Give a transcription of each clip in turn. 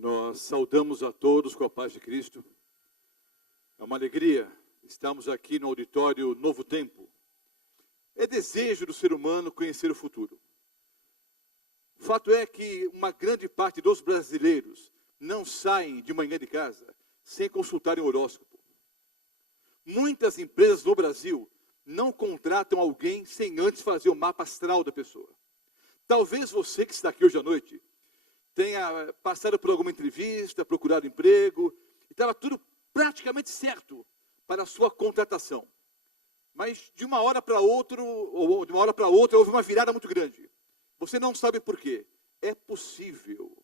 Nós saudamos a todos com a paz de Cristo. É uma alegria estarmos aqui no auditório Novo Tempo. É desejo do ser humano conhecer o futuro. O fato é que uma grande parte dos brasileiros não saem de manhã de casa sem consultarem o horóscopo. Muitas empresas no Brasil não contratam alguém sem antes fazer o mapa astral da pessoa. Talvez você que está aqui hoje à noite tenha passado por alguma entrevista, procurado emprego, e estava tudo praticamente certo para a sua contratação. Mas de uma hora para outra, houve uma virada muito grande. Você não sabe por quê. É possível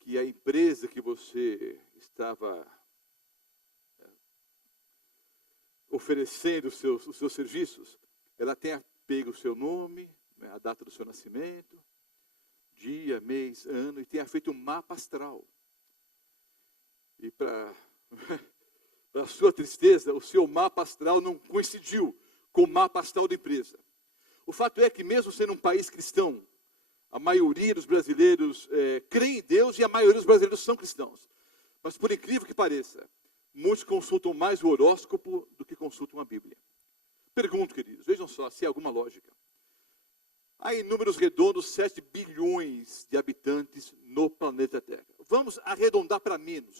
que a empresa que você estava oferecendo os seus serviços, ela tenha pego o seu nome, a data do seu nascimento, dia, mês, ano, e tenha feito um mapa astral. E para sua tristeza, o seu mapa astral não coincidiu com o mapa astral da empresa. O fato é que, mesmo sendo um país cristão, a maioria dos brasileiros crê em Deus e a maioria dos brasileiros são cristãos. Mas, por incrível que pareça, muitos consultam mais o horóscopo do que consultam a Bíblia. Pergunto, queridos, vejam só se há alguma lógica. Há em números redondos 7 bilhões de habitantes no planeta Terra. Vamos arredondar para menos,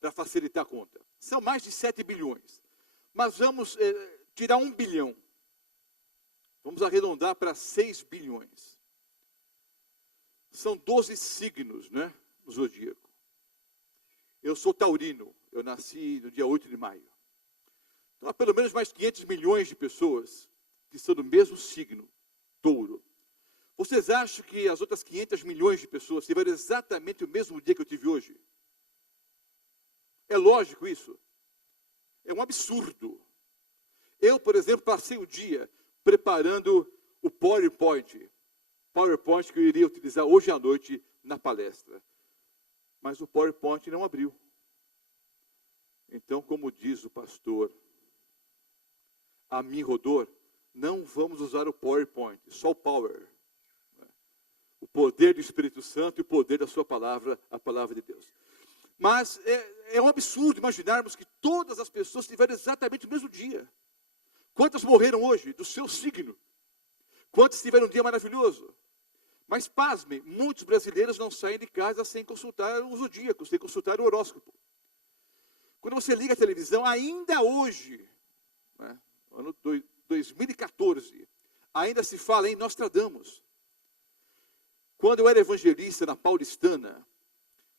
para facilitar a conta. São mais de 7 bilhões. Mas vamos tirar 1 bilhão. Vamos arredondar para 6 bilhões. São 12 signos, né, no zodíaco. Eu sou taurino, eu nasci no dia 8 de maio. Então há pelo menos mais 500 milhões de pessoas que são do mesmo signo, touro. Vocês acham que as outras 500 milhões de pessoas tiveram exatamente o mesmo dia que eu tive hoje? É lógico isso? É um absurdo. Eu, por exemplo, passei o dia preparando o PowerPoint que eu iria utilizar hoje à noite na palestra. Mas o PowerPoint não abriu. Então, como diz o pastor Amin Rodor, não vamos usar o PowerPoint, só o Power. O poder do Espírito Santo e o poder da sua palavra, a palavra de Deus. Mas é um absurdo imaginarmos que todas as pessoas tiveram exatamente o mesmo dia. Quantas morreram hoje do seu signo? Quantas tiveram um dia maravilhoso? Mas pasmem, muitos brasileiros não saem de casa sem consultar os zodíacos, sem consultar o horóscopo. Quando você liga a televisão, ainda hoje, ano 2014, ainda se fala em Nostradamus. Quando eu era evangelista na Paulistana,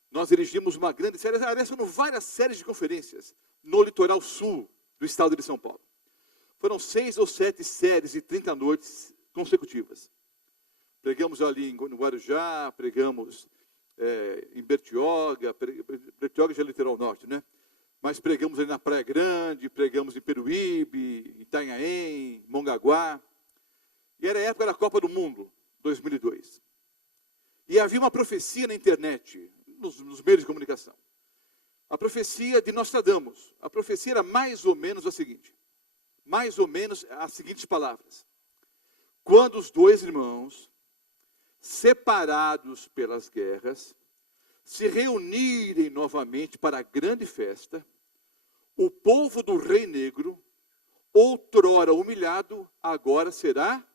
nós dirigimos uma grande série, aliás, foram várias séries de conferências no litoral sul do estado de São Paulo. Foram 6 ou 7 séries de 30 noites consecutivas. Pregamos ali no Guarujá, pregamos em Bertioga, Bertioga já é litoral norte, né? Mas pregamos ali na Praia Grande, pregamos em Peruíbe, Itanhaém, Mongaguá. E era a época da Copa do Mundo, 2002. E havia uma profecia na internet, nos meios de comunicação. A profecia de Nostradamus. A profecia era mais ou menos a seguinte. Mais ou menos as seguintes palavras. Quando os dois irmãos, separados pelas guerras, se reunirem novamente para a grande festa, o povo do Rei Negro, outrora humilhado, agora será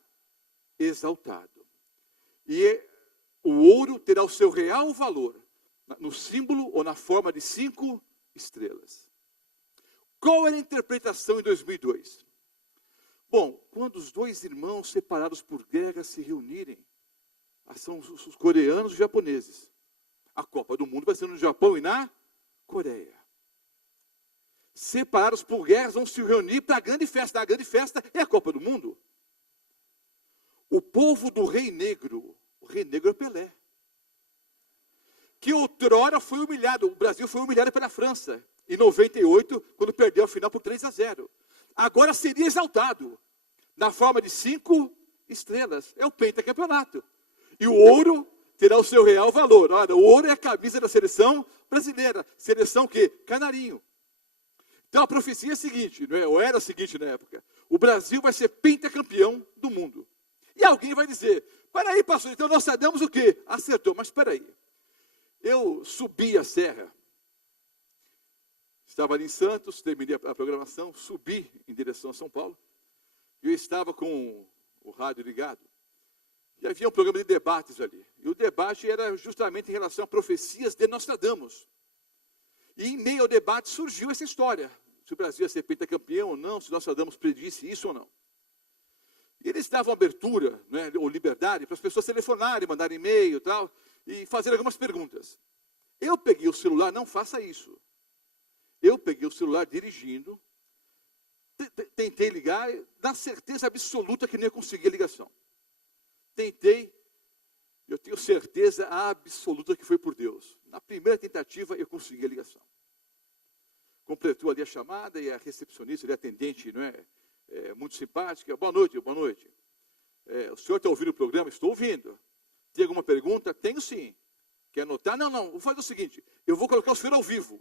exaltado. E o ouro terá o seu real valor, no símbolo ou na forma de 5 estrelas. Qual era a interpretação em 2002? Bom, quando os dois irmãos separados por guerra se reunirem, são os coreanos e os japoneses. A Copa do Mundo vai ser no Japão e na Coreia. Separados por guerras, vão se reunir para a grande festa. A grande festa é a Copa do Mundo. O povo do Rei Negro, o Rei Negro é Pelé, que outrora foi humilhado. O Brasil foi humilhado pela França, em 98, quando perdeu a final por 3-0. Agora seria exaltado, na forma de 5 estrelas. É o pentacampeonato. E o ouro terá o seu real valor. Olha, o ouro é a camisa da seleção brasileira. Seleção o quê? Canarinho. Então a profecia é a seguinte, ou era a seguinte na época. O Brasil vai ser pentacampeão do mundo. E alguém vai dizer, Peraí, pastor, então Nostradamus o quê? Acertou, mas peraí. Eu subi a serra, estava ali em Santos, terminei a programação, subi em direção a São Paulo, e eu estava com o rádio ligado, e havia um programa de debates ali. E o debate era justamente em relação a profecias de Nostradamus. E em meio ao debate surgiu essa história, se o Brasil ia ser pentacampeão ou não, se Nostradamus predisse isso ou não. E eles davam abertura, né, ou liberdade, para as pessoas telefonarem, mandarem e-mail e tal, e fazer algumas perguntas. Eu peguei o celular, não faça isso. Eu peguei o celular dirigindo, tentei ligar, na certeza absoluta que não ia conseguir a ligação. Tentei, eu tenho certeza absoluta que foi por Deus. Na primeira tentativa, eu consegui a ligação. Completou ali a chamada e a recepcionista, ali, a atendente, não é? Muito simpática. Boa noite, boa noite. O senhor está ouvindo o programa? Estou ouvindo. Tem alguma pergunta? Tenho sim. Quer anotar? Não, vou fazer o seguinte, eu vou colocar o senhor ao vivo.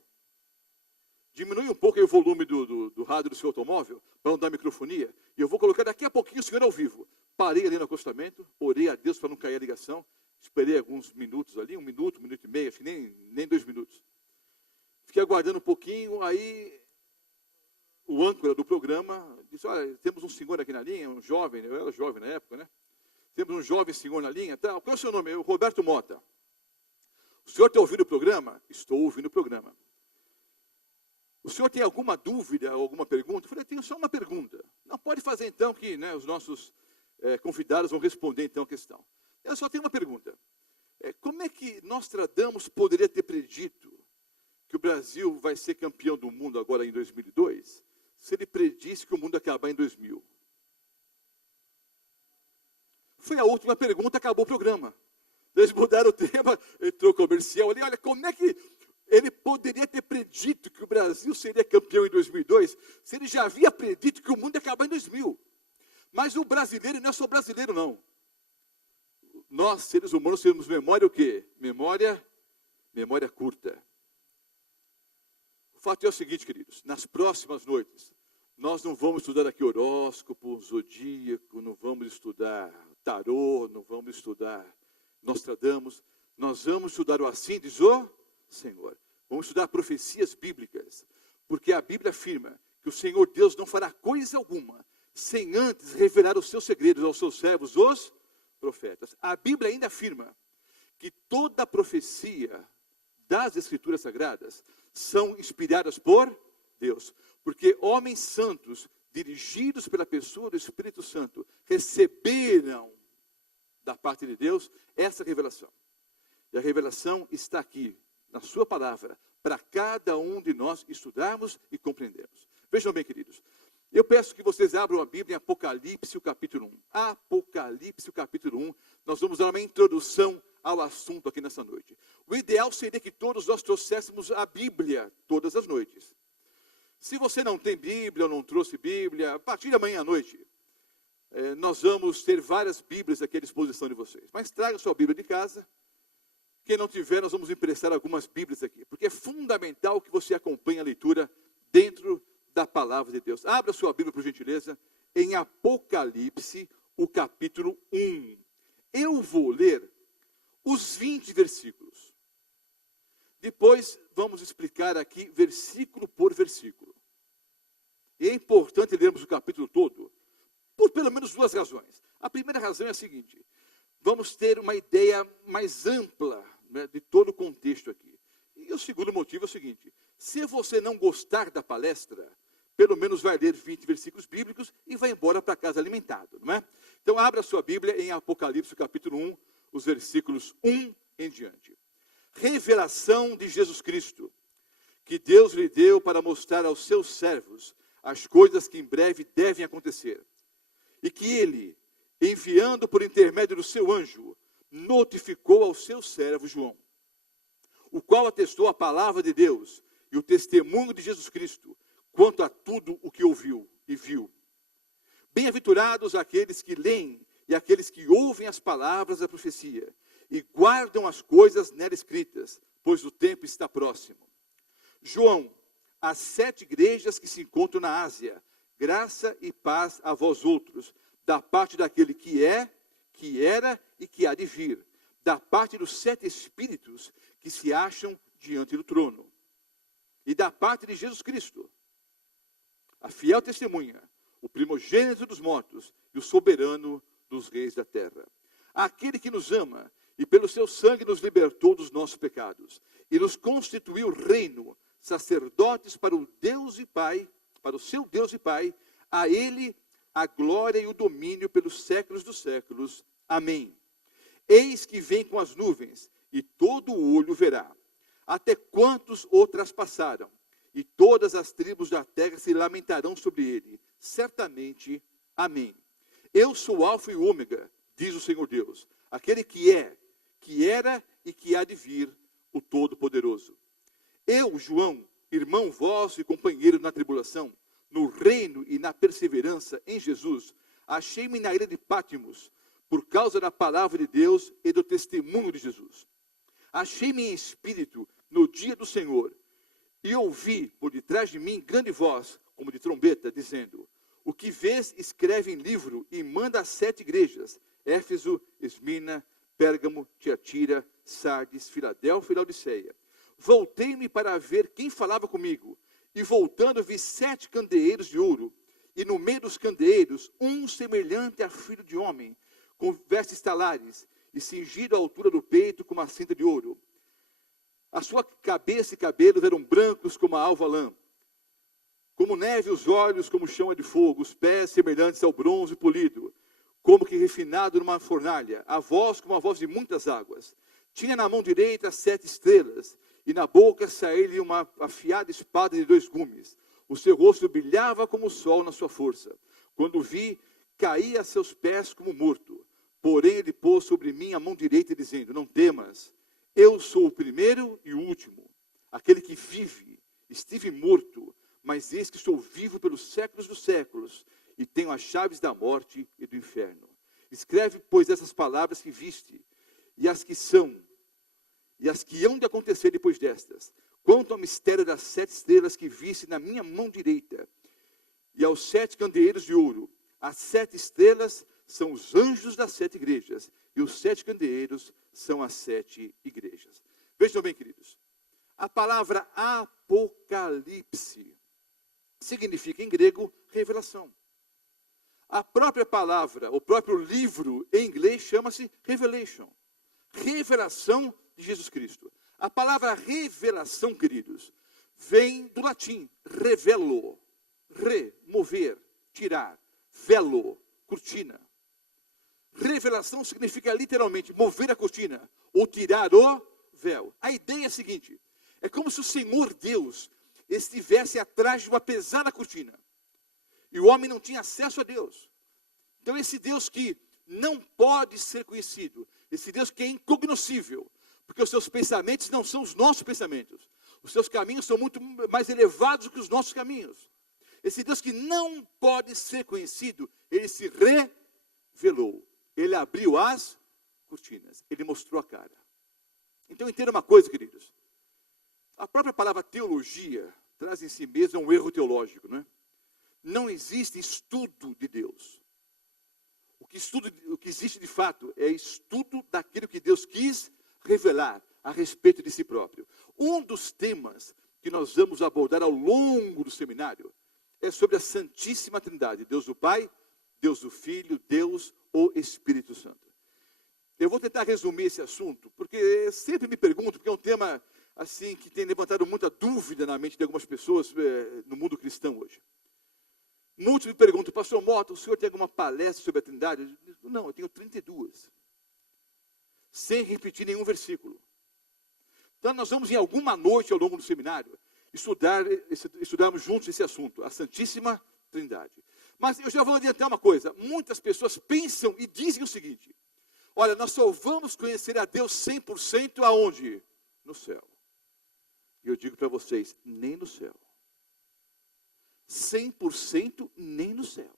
Diminui um pouco aí o volume do rádio do seu automóvel, para não dar microfonia, e eu vou colocar daqui a pouquinho o senhor ao vivo. Parei ali no acostamento, orei a Deus para não cair a ligação, esperei alguns minutos ali, 1 minuto, 1 minuto e meio, acho que nem 2 minutos. Fiquei aguardando um pouquinho, aí o âncora do programa disse, olha, temos um senhor aqui na linha, um jovem, eu era jovem na época, né? Temos um jovem senhor na linha, tal. Qual é o seu nome? Roberto Mota. O senhor está ouvindo o programa? Estou ouvindo o programa. O senhor tem alguma dúvida, alguma pergunta? Eu falei, tenho só uma pergunta. Não, pode fazer então que, né, os nossos convidados vão responder então a questão. Eu só tenho uma pergunta. Como é que Nostradamus poderia ter predito que o Brasil vai ser campeão do mundo agora em 2002, se ele predisse que o mundo ia acabar em 2000? Foi a última pergunta, acabou o programa. Eles mudaram o tema, entrou comercial ali. Olha, como é que ele poderia ter predito que o Brasil seria campeão em 2002, se ele já havia predito que o mundo ia acabar em 2000? Mas o brasileiro não é só brasileiro, não. Nós, seres humanos, temos memória o quê? Memória curta. O fato é o seguinte, queridos, nas próximas noites, nós não vamos estudar aqui horóscopo, zodíaco, não vamos estudar tarô, não vamos estudar Nostradamus, nós vamos estudar o assim diz o Senhor. Vamos estudar profecias bíblicas, porque a Bíblia afirma que o Senhor Deus não fará coisa alguma sem antes revelar os seus segredos aos seus servos, os profetas. A Bíblia ainda afirma que toda a profecia das Escrituras Sagradas são inspiradas por Deus, porque homens santos, dirigidos pela pessoa do Espírito Santo, receberam da parte de Deus essa revelação. E a revelação está aqui, na sua palavra, para cada um de nós estudarmos e compreendermos. Vejam bem, queridos, eu peço que vocês abram a Bíblia em Apocalipse, o capítulo 1. Apocalipse, o capítulo 1. Nós vamos dar uma introdução ao assunto aqui nessa noite. O ideal seria que todos nós trouxéssemos a Bíblia todas as noites. Se você não tem Bíblia ou não trouxe Bíblia, a partir de amanhã à noite, nós vamos ter várias Bíblias aqui à disposição de vocês. Mas traga sua Bíblia de casa. Quem não tiver, nós vamos emprestar algumas Bíblias aqui, porque é fundamental que você acompanhe a leitura dentro da palavra de Deus. Abra sua Bíblia, por gentileza, em Apocalipse, o capítulo 1. Eu vou ler os 20 versículos. Depois, vamos explicar aqui, versículo por versículo. E é importante lermos o capítulo todo, por pelo menos 2 razões. A primeira razão é a seguinte: vamos ter uma ideia mais ampla, né, de todo o contexto aqui. E o segundo motivo é o seguinte: se você não gostar da palestra, pelo menos vai ler 20 versículos bíblicos e vai embora para casa alimentado, não é? Então, abra sua Bíblia em Apocalipse, capítulo 1, os versículos 1 em diante. Revelação de Jesus Cristo, que Deus lhe deu para mostrar aos seus servos as coisas que em breve devem acontecer. E que ele, enviando por intermédio do seu anjo, notificou ao seu servo João, o qual atestou a palavra de Deus e o testemunho de Jesus Cristo, quanto a tudo o que ouviu e viu. Bem-aventurados aqueles que leem e aqueles que ouvem as palavras da profecia e guardam as coisas nela escritas, pois o tempo está próximo. João, às 7 igrejas que se encontram na Ásia, graça e paz a vós outros, da parte daquele que é, que era e que há de vir, da parte dos 7 espíritos que se acham diante do trono, e da parte de Jesus Cristo, a fiel testemunha, o primogênito dos mortos e o soberano dos reis da terra. Aquele que nos ama e pelo seu sangue nos libertou dos nossos pecados e nos constituiu reino, sacerdotes para o Deus e Pai, para o seu Deus e Pai, a ele a glória e o domínio pelos séculos dos séculos. Amém. Eis que vem com as nuvens, e todo o olho verá, até quantos o traspassaram, e todas as tribos da terra se lamentarão sobre ele. Certamente, amém. Eu sou o Alfa e o Ômega, diz o Senhor Deus, aquele que é, que era e que há de vir, o Todo-Poderoso. Eu, João, irmão vosso e companheiro na tribulação, no reino e na perseverança em Jesus, achei-me na ilha de Pátimos, por causa da palavra de Deus e do testemunho de Jesus. Achei-me em espírito no dia do Senhor, e ouvi por detrás de mim grande voz, como de trombeta, dizendo: o que vês, escreve em livro e manda às 7 igrejas, Éfeso, Esmirna, Pérgamo, Tiatira, Sardes, Filadélfia e Laodiceia. Voltei-me para ver quem falava comigo, e voltando vi 7 candeeiros de ouro, e no meio dos candeeiros, um semelhante a filho de homem, com vestes talares, e cingido à altura do peito com uma cinta de ouro. A sua cabeça e cabelos eram brancos como a alva lã, como neve os olhos como chama de fogo, os pés semelhantes ao bronze polido, como que refinado numa fornalha, a voz como a voz de muitas águas. Tinha na mão direita 7 estrelas, e na boca saía-lhe uma afiada espada de 2 gumes. O seu rosto brilhava como o sol na sua força. Quando vi, caí a seus pés como morto. Porém ele pôs sobre mim a mão direita, dizendo: não temas, eu sou o primeiro e o último, aquele que vive. Estive morto, mas eis que estou vivo pelos séculos dos séculos, e tenho as chaves da morte e do inferno. Escreve, pois, essas palavras que viste, e as que são, e as que hão de acontecer depois destas, quanto ao mistério das 7 estrelas que viste na minha mão direita, e aos 7 candeeiros de ouro. As 7 estrelas são os anjos das 7 igrejas, e os 7 candeeiros são as 7 igrejas. Vejam bem, queridos, a palavra Apocalipse significa em grego revelação. A própria palavra, o próprio livro em inglês chama-se Revelation. Revelação de Jesus Cristo. A palavra revelação, queridos, vem do latim revelo, remover, tirar, velo, cortina. Revelação significa literalmente mover a cortina ou tirar o véu. A ideia é a seguinte: é como se o Senhor Deus estivesse atrás de uma pesada cortina e o homem não tinha acesso a Deus. Então esse Deus que não pode ser conhecido, esse Deus que é incognoscível, porque os seus pensamentos não são os nossos pensamentos, os seus caminhos são muito mais elevados do que os nossos caminhos. Esse Deus que não pode ser conhecido, ele se revelou. Ele abriu as cortinas, ele mostrou a cara. Então entenda uma coisa, queridos. A própria palavra teologia traz em si mesma um erro teológico, não é? Não existe estudo de Deus. O que existe de fato é estudo daquilo que Deus quis revelar a respeito de si próprio. Um dos temas que nós vamos abordar ao longo do seminário é sobre a Santíssima Trindade, Deus do Pai, Deus do Filho, Deus o Espírito Santo. Eu vou tentar resumir esse assunto, porque sempre me pergunto, porque é um tema assim que tem levantado muita dúvida na mente de algumas pessoas no mundo cristão hoje. Muitos me perguntam: pastor Mota, o senhor tem alguma palestra sobre a Trindade? Eu digo: não, eu tenho 32. Sem repetir nenhum versículo. Então nós vamos em alguma noite ao longo do seminário estudarmos juntos esse assunto, a Santíssima Trindade. Mas eu já vou adiantar uma coisa: muitas pessoas pensam e dizem o seguinte: olha, nós só vamos conhecer a Deus 100% aonde? No céu. E eu digo para vocês, nem no céu. 100% nem no céu.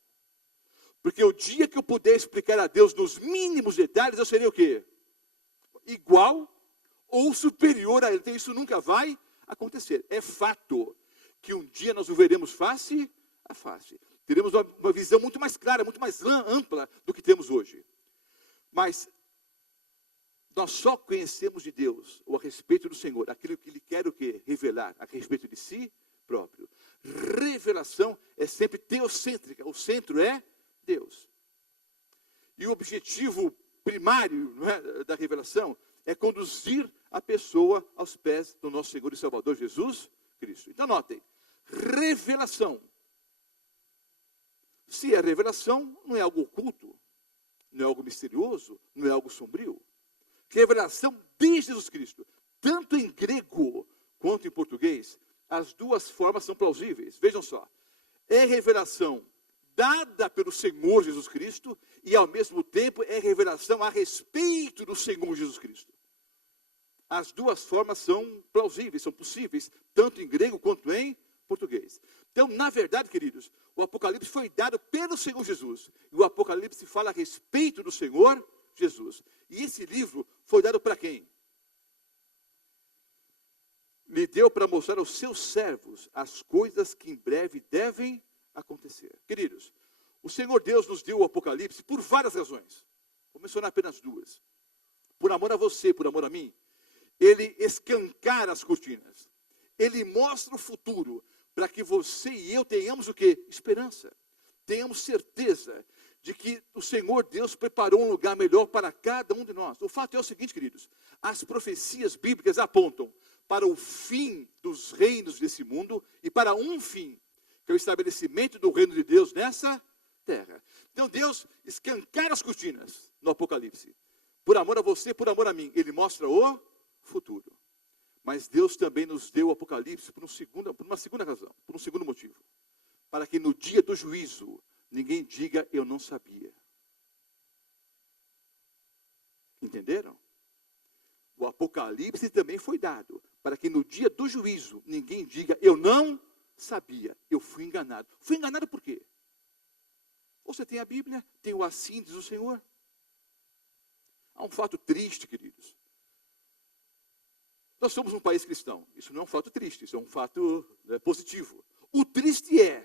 Porque o dia que eu puder explicar a Deus nos mínimos detalhes, eu serei o quê? Igual ou superior a Ele. Então isso nunca vai acontecer. É fato que um dia nós o veremos face a face. Teremos uma visão muito mais clara, muito mais ampla do que temos hoje. Mas nós só conhecemos de Deus, ou a respeito do Senhor, aquilo que Ele quer o quê? Revelar a respeito de si próprio. Revelação é sempre teocêntrica, o centro é Deus. E o objetivo primário, não é, da revelação é conduzir a pessoa aos pés do nosso Senhor e Salvador Jesus Cristo. Então notem, revelação. Se é revelação, não é algo oculto, não é algo misterioso, não é algo sombrio. Revelação de Jesus Cristo, tanto em grego quanto em português, as duas formas são plausíveis. Vejam só, é revelação dada pelo Senhor Jesus Cristo e ao mesmo tempo é revelação a respeito do Senhor Jesus Cristo. As duas formas são plausíveis, são possíveis, tanto em grego quanto em português. Então, na verdade, queridos, o Apocalipse foi dado pelo Senhor Jesus. E o Apocalipse fala a respeito do Senhor Jesus. E esse livro foi dado para quem? Lhe deu para mostrar aos seus servos as coisas que em breve devem acontecer. Queridos, o Senhor Deus nos deu o Apocalipse por várias razões. Vou mencionar apenas duas. Por amor a você, por amor a mim, Ele escancara as cortinas. Ele mostra o futuro para que você e eu tenhamos o quê? Esperança. Tenhamos certeza de que o Senhor Deus preparou um lugar melhor para cada um de nós. O fato é o seguinte, queridos, as profecias bíblicas apontam para o fim dos reinos desse mundo e para um fim, que é o estabelecimento do reino de Deus nessa terra. Então Deus escancara as cortinas no Apocalipse. Por amor a você, por amor a mim, Ele mostra o futuro. Mas Deus também nos deu o Apocalipse por uma segunda razão, por um segundo motivo. Para que no dia do juízo, ninguém diga, eu não sabia. Entenderam? O Apocalipse também foi dado, para que no dia do juízo, ninguém diga, eu não sabia, eu fui enganado. Fui enganado por quê? Você tem a Bíblia, tem o assim, diz o Senhor. Há um fato triste, queridos. Nós somos um país cristão. Isso não é um fato triste, isso é um fato positivo. O triste é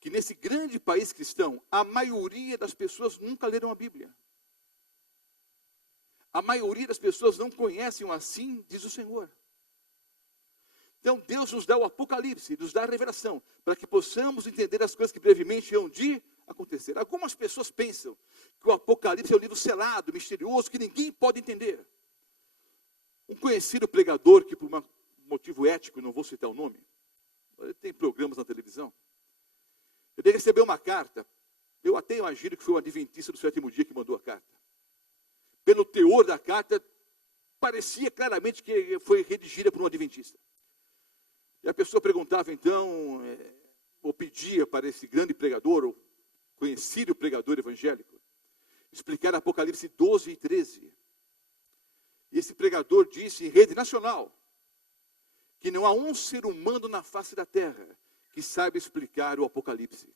que nesse grande país cristão, a maioria das pessoas nunca leram a Bíblia. A maioria das pessoas não conhecem o assim, diz o Senhor. Então Deus nos dá o Apocalipse, nos dá a revelação, para que possamos entender as coisas que brevemente hão de acontecer. Algumas pessoas pensam que o Apocalipse é um livro selado, misterioso, que ninguém pode entender. Um conhecido pregador, que por um motivo ético, não vou citar o nome, ele tem programas na televisão, ele recebeu uma carta, eu até imagino que foi um adventista do sétimo dia que mandou a carta. Pelo teor da carta, parecia claramente que foi redigida por um adventista. E a pessoa perguntava então, ou pedia para esse grande pregador, ou conhecido pregador evangélico, explicar Apocalipse 12 e 13. E esse pregador disse em rede nacional que não há um ser humano na face da terra que saiba explicar o Apocalipse.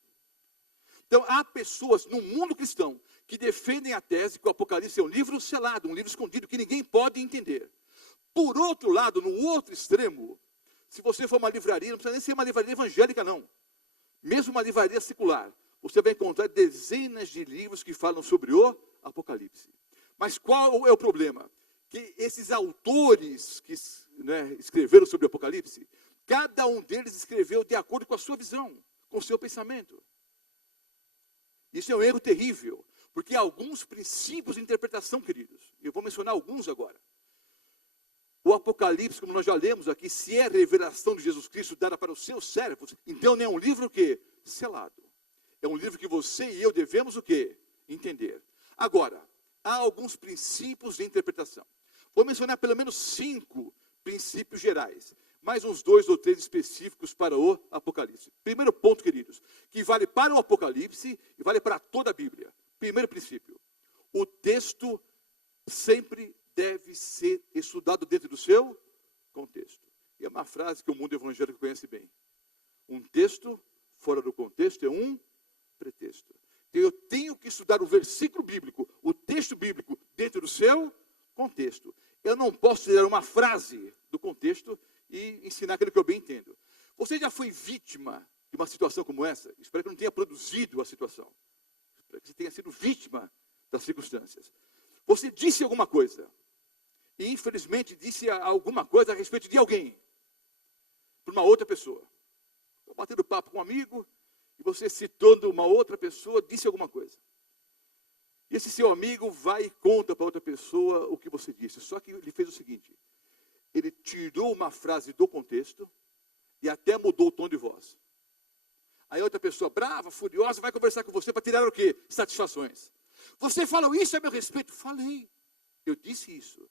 Então, há pessoas no mundo cristão que defendem a tese que o Apocalipse é um livro selado, um livro escondido, que ninguém pode entender. Por outro lado, no outro extremo, se você for uma livraria, não precisa nem ser uma livraria evangélica, não. Mesmo uma livraria secular, você vai encontrar dezenas de livros que falam sobre o Apocalipse. Mas qual é o problema? Que esses autores que escreveram sobre o Apocalipse, cada um deles escreveu de acordo com a sua visão, com o seu pensamento. Isso é um erro terrível, porque há alguns princípios de interpretação, queridos. Eu vou mencionar alguns agora. O Apocalipse, como nós já lemos aqui, se é revelação de Jesus Cristo dada para os seus servos, então não é um livro o quê? Selado. É um livro que você e eu devemos o quê? Entender. Agora, há alguns princípios de interpretação. Vou mencionar pelo menos 5 princípios gerais, mais uns 2 ou 3 específicos para o Apocalipse. Primeiro ponto, queridos, que vale para o Apocalipse e vale para toda a Bíblia. Primeiro princípio, o texto sempre deve ser estudado dentro do seu contexto. E é uma frase que o mundo evangélico conhece bem. Um texto fora do contexto é um pretexto. Então, eu tenho que estudar o versículo bíblico, o texto bíblico, dentro do seu contexto. Eu não posso tirar uma frase do contexto e ensinar aquilo que eu bem entendo. Você já foi vítima de uma situação como essa? Espero que não tenha produzido a situação. Espero que você tenha sido vítima das circunstâncias. Você disse alguma coisa. E, infelizmente, disse alguma coisa a respeito de alguém. Para uma outra pessoa. Estou batendo papo com um amigo, e você, citando uma outra pessoa, disse alguma coisa. E esse seu amigo vai e conta para outra pessoa o que você disse. Só que ele fez o seguinte. Ele tirou uma frase do contexto e até mudou o tom de voz. Aí outra pessoa, brava, furiosa, vai conversar com você para tirar o quê? Satisfações. Você falou isso a meu respeito? Falei. Eu disse isso.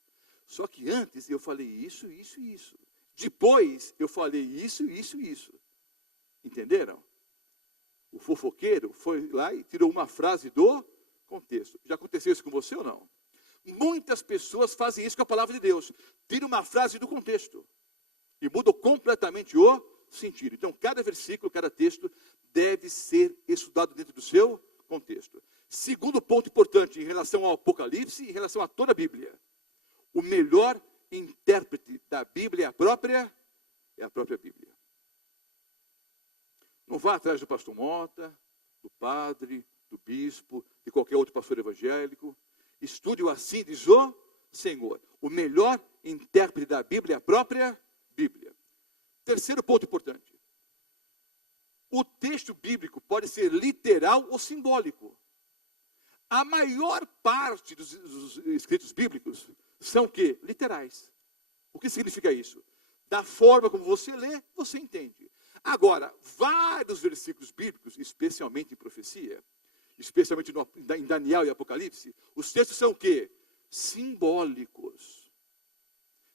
Só que antes eu falei isso, isso e isso. Depois eu falei isso, isso e isso. Entenderam? O fofoqueiro foi lá e tirou uma frase do contexto. Já aconteceu isso com você ou não? Muitas pessoas fazem isso com a palavra de Deus. Tiram uma frase do contexto e mudam completamente o sentido. Então, cada versículo, cada texto deve ser estudado dentro do seu contexto. Segundo ponto importante em relação ao Apocalipse e em relação a toda a Bíblia. O melhor intérprete da Bíblia é a própria Bíblia. Não vá atrás do pastor Mota, do padre, do bispo, de qualquer outro pastor evangélico. Estude-o assim, diz o Senhor. O melhor intérprete da Bíblia é a própria Bíblia. Terceiro ponto importante. O texto bíblico pode ser literal ou simbólico. A maior parte dos escritos bíblicos são o quê? Literais. O que significa isso? Da forma como você lê, você entende. Agora, vários versículos bíblicos, especialmente em profecia, especialmente em Daniel e Apocalipse, os textos são o quê? Simbólicos.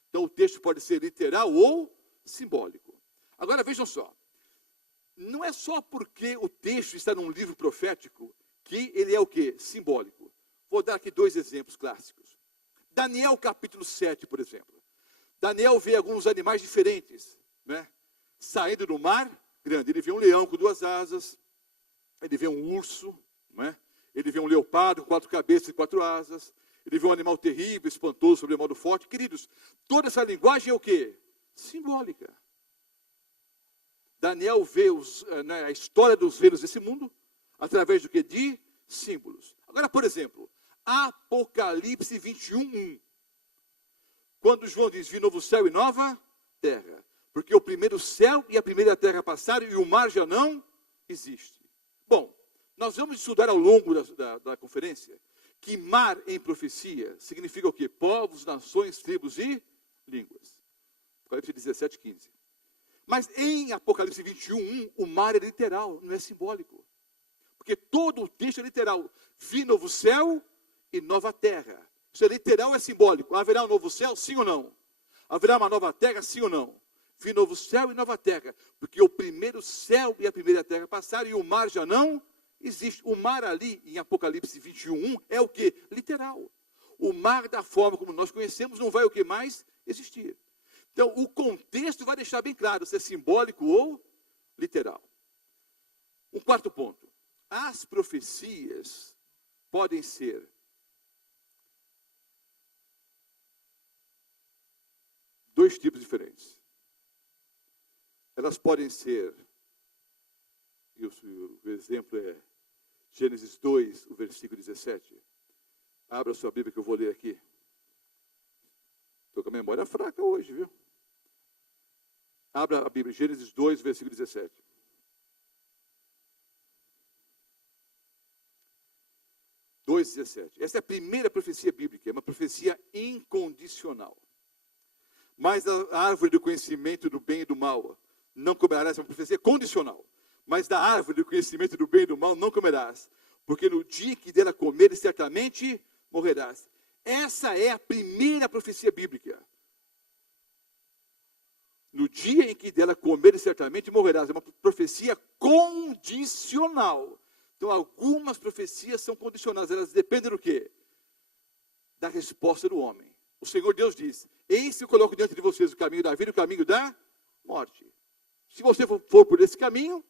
Então o texto pode ser literal ou simbólico. Agora vejam só, não é só porque o texto está num livro profético que ele é o quê? Simbólico. Vou dar aqui 2 exemplos clássicos. Daniel capítulo 7, por exemplo. Daniel vê alguns animais diferentes, né? Saindo do mar grande. Ele vê um leão com 2 asas, ele vê um urso, não é? Ele vê um leopardo com 4 cabeças e 4 asas, ele vê um animal terrível, espantoso, sobremodo forte. Queridos, toda essa linguagem é o quê? Simbólica. Daniel vê a história dos reinos desse mundo através do que? De símbolos. Agora, por exemplo, Apocalipse 21:1. Quando João diz, vi novo céu e nova terra. Porque o primeiro céu e a primeira terra passaram e o mar já não existe. Bom, nós vamos estudar ao longo da conferência que mar em profecia significa o quê? Povos, nações, tribos e línguas. Apocalipse 17:15. Mas em Apocalipse 21:1, o mar é literal, não é simbólico. Porque todo o texto é literal. Vi novo céu e nova terra. Isso é literal ou é simbólico? Haverá um novo céu, sim ou não? Haverá uma nova terra, sim ou não? Vi novo céu e nova terra. Porque o primeiro céu e a primeira terra passaram e o mar já não existe. O mar ali, em Apocalipse 21:1, é o quê? Literal. O mar, da forma como nós conhecemos, não vai o que mais existir. Então, o contexto vai deixar bem claro se é simbólico ou literal. Um quarto ponto. As profecias podem ser dois tipos diferentes. Elas podem ser, e o exemplo é Gênesis 2, o versículo 17. Abra sua Bíblia que eu vou ler aqui. Estou com a memória fraca hoje, viu? Abra a Bíblia, Gênesis 2, versículo 17. Essa é a primeira profecia bíblica, é uma profecia incondicional. Mas da árvore do conhecimento do bem e do mal não comerás, é uma profecia condicional. Mas da árvore do conhecimento do bem e do mal não comerás, porque no dia que dela comeres, certamente morrerás. Essa é a primeira profecia bíblica. No dia em que dela comeres, certamente morrerás. É uma profecia condicional. Então, algumas profecias são condicionais. Elas dependem do quê? Da resposta do homem. O Senhor Deus diz, eis que eu coloco diante de vocês o caminho da vida e o caminho da morte. Se você for por esse caminho,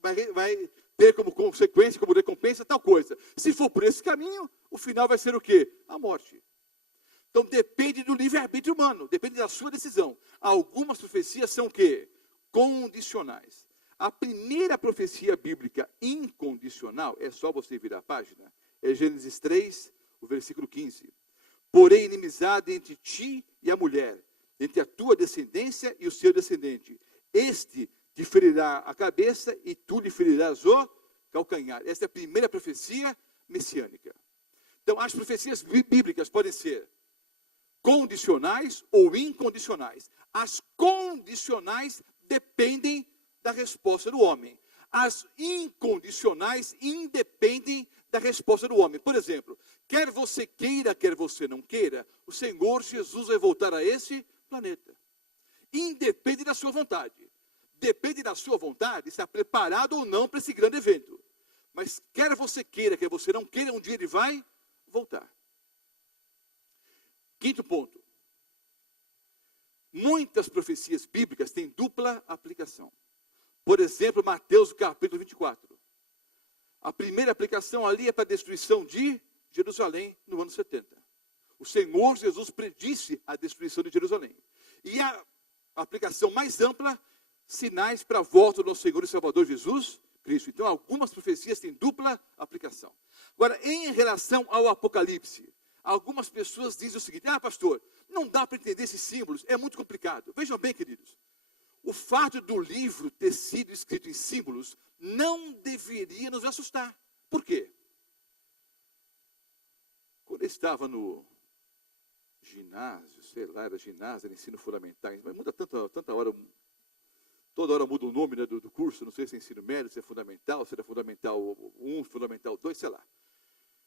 vai ter como consequência, como recompensa, tal coisa. Se for por esse caminho, o final vai ser o quê? A morte. Então, depende do livre-arbítrio humano, depende da sua decisão. Algumas profecias são o quê? Condicionais. A primeira profecia bíblica incondicional, é só você virar a página, é Gênesis 3, o versículo 15. porém inimizade entre ti e a mulher, entre a tua descendência e o seu descendente. Este te ferirá a cabeça e tu lhe ferirás o calcanhar. Essa é a primeira profecia messiânica. Então, as profecias bíblicas podem ser condicionais ou incondicionais. As condicionais dependem da resposta do homem. As incondicionais independem da resposta do homem. Por exemplo, quer você queira, quer você não queira, o Senhor Jesus vai voltar a esse planeta. Independe da sua vontade. Depende da sua vontade, estar preparado ou não para esse grande evento. Mas quer você queira, quer você não queira, um dia ele vai voltar. Quinto ponto. Muitas profecias bíblicas têm dupla aplicação. Por exemplo, Mateus capítulo 24. A primeira aplicação ali é para a destruição de Jerusalém no ano 70. O Senhor Jesus predisse a destruição de Jerusalém. E a aplicação mais ampla, sinais para a volta do nosso Senhor e Salvador Jesus Cristo. Então, algumas profecias têm dupla aplicação. Agora, em relação ao Apocalipse, algumas pessoas dizem o seguinte: pastor, não dá para entender esses símbolos, é muito complicado. Vejam bem, queridos, o fato do livro ter sido escrito em símbolos não deveria nos assustar. Por quê? Quando eu estava no ginásio, sei lá, era ginásio, era ensino fundamental, mas muda tanta hora, toda hora muda o nome, né, do curso, não sei se é ensino médio, se é fundamental, se era fundamental 1, fundamental 2, sei lá.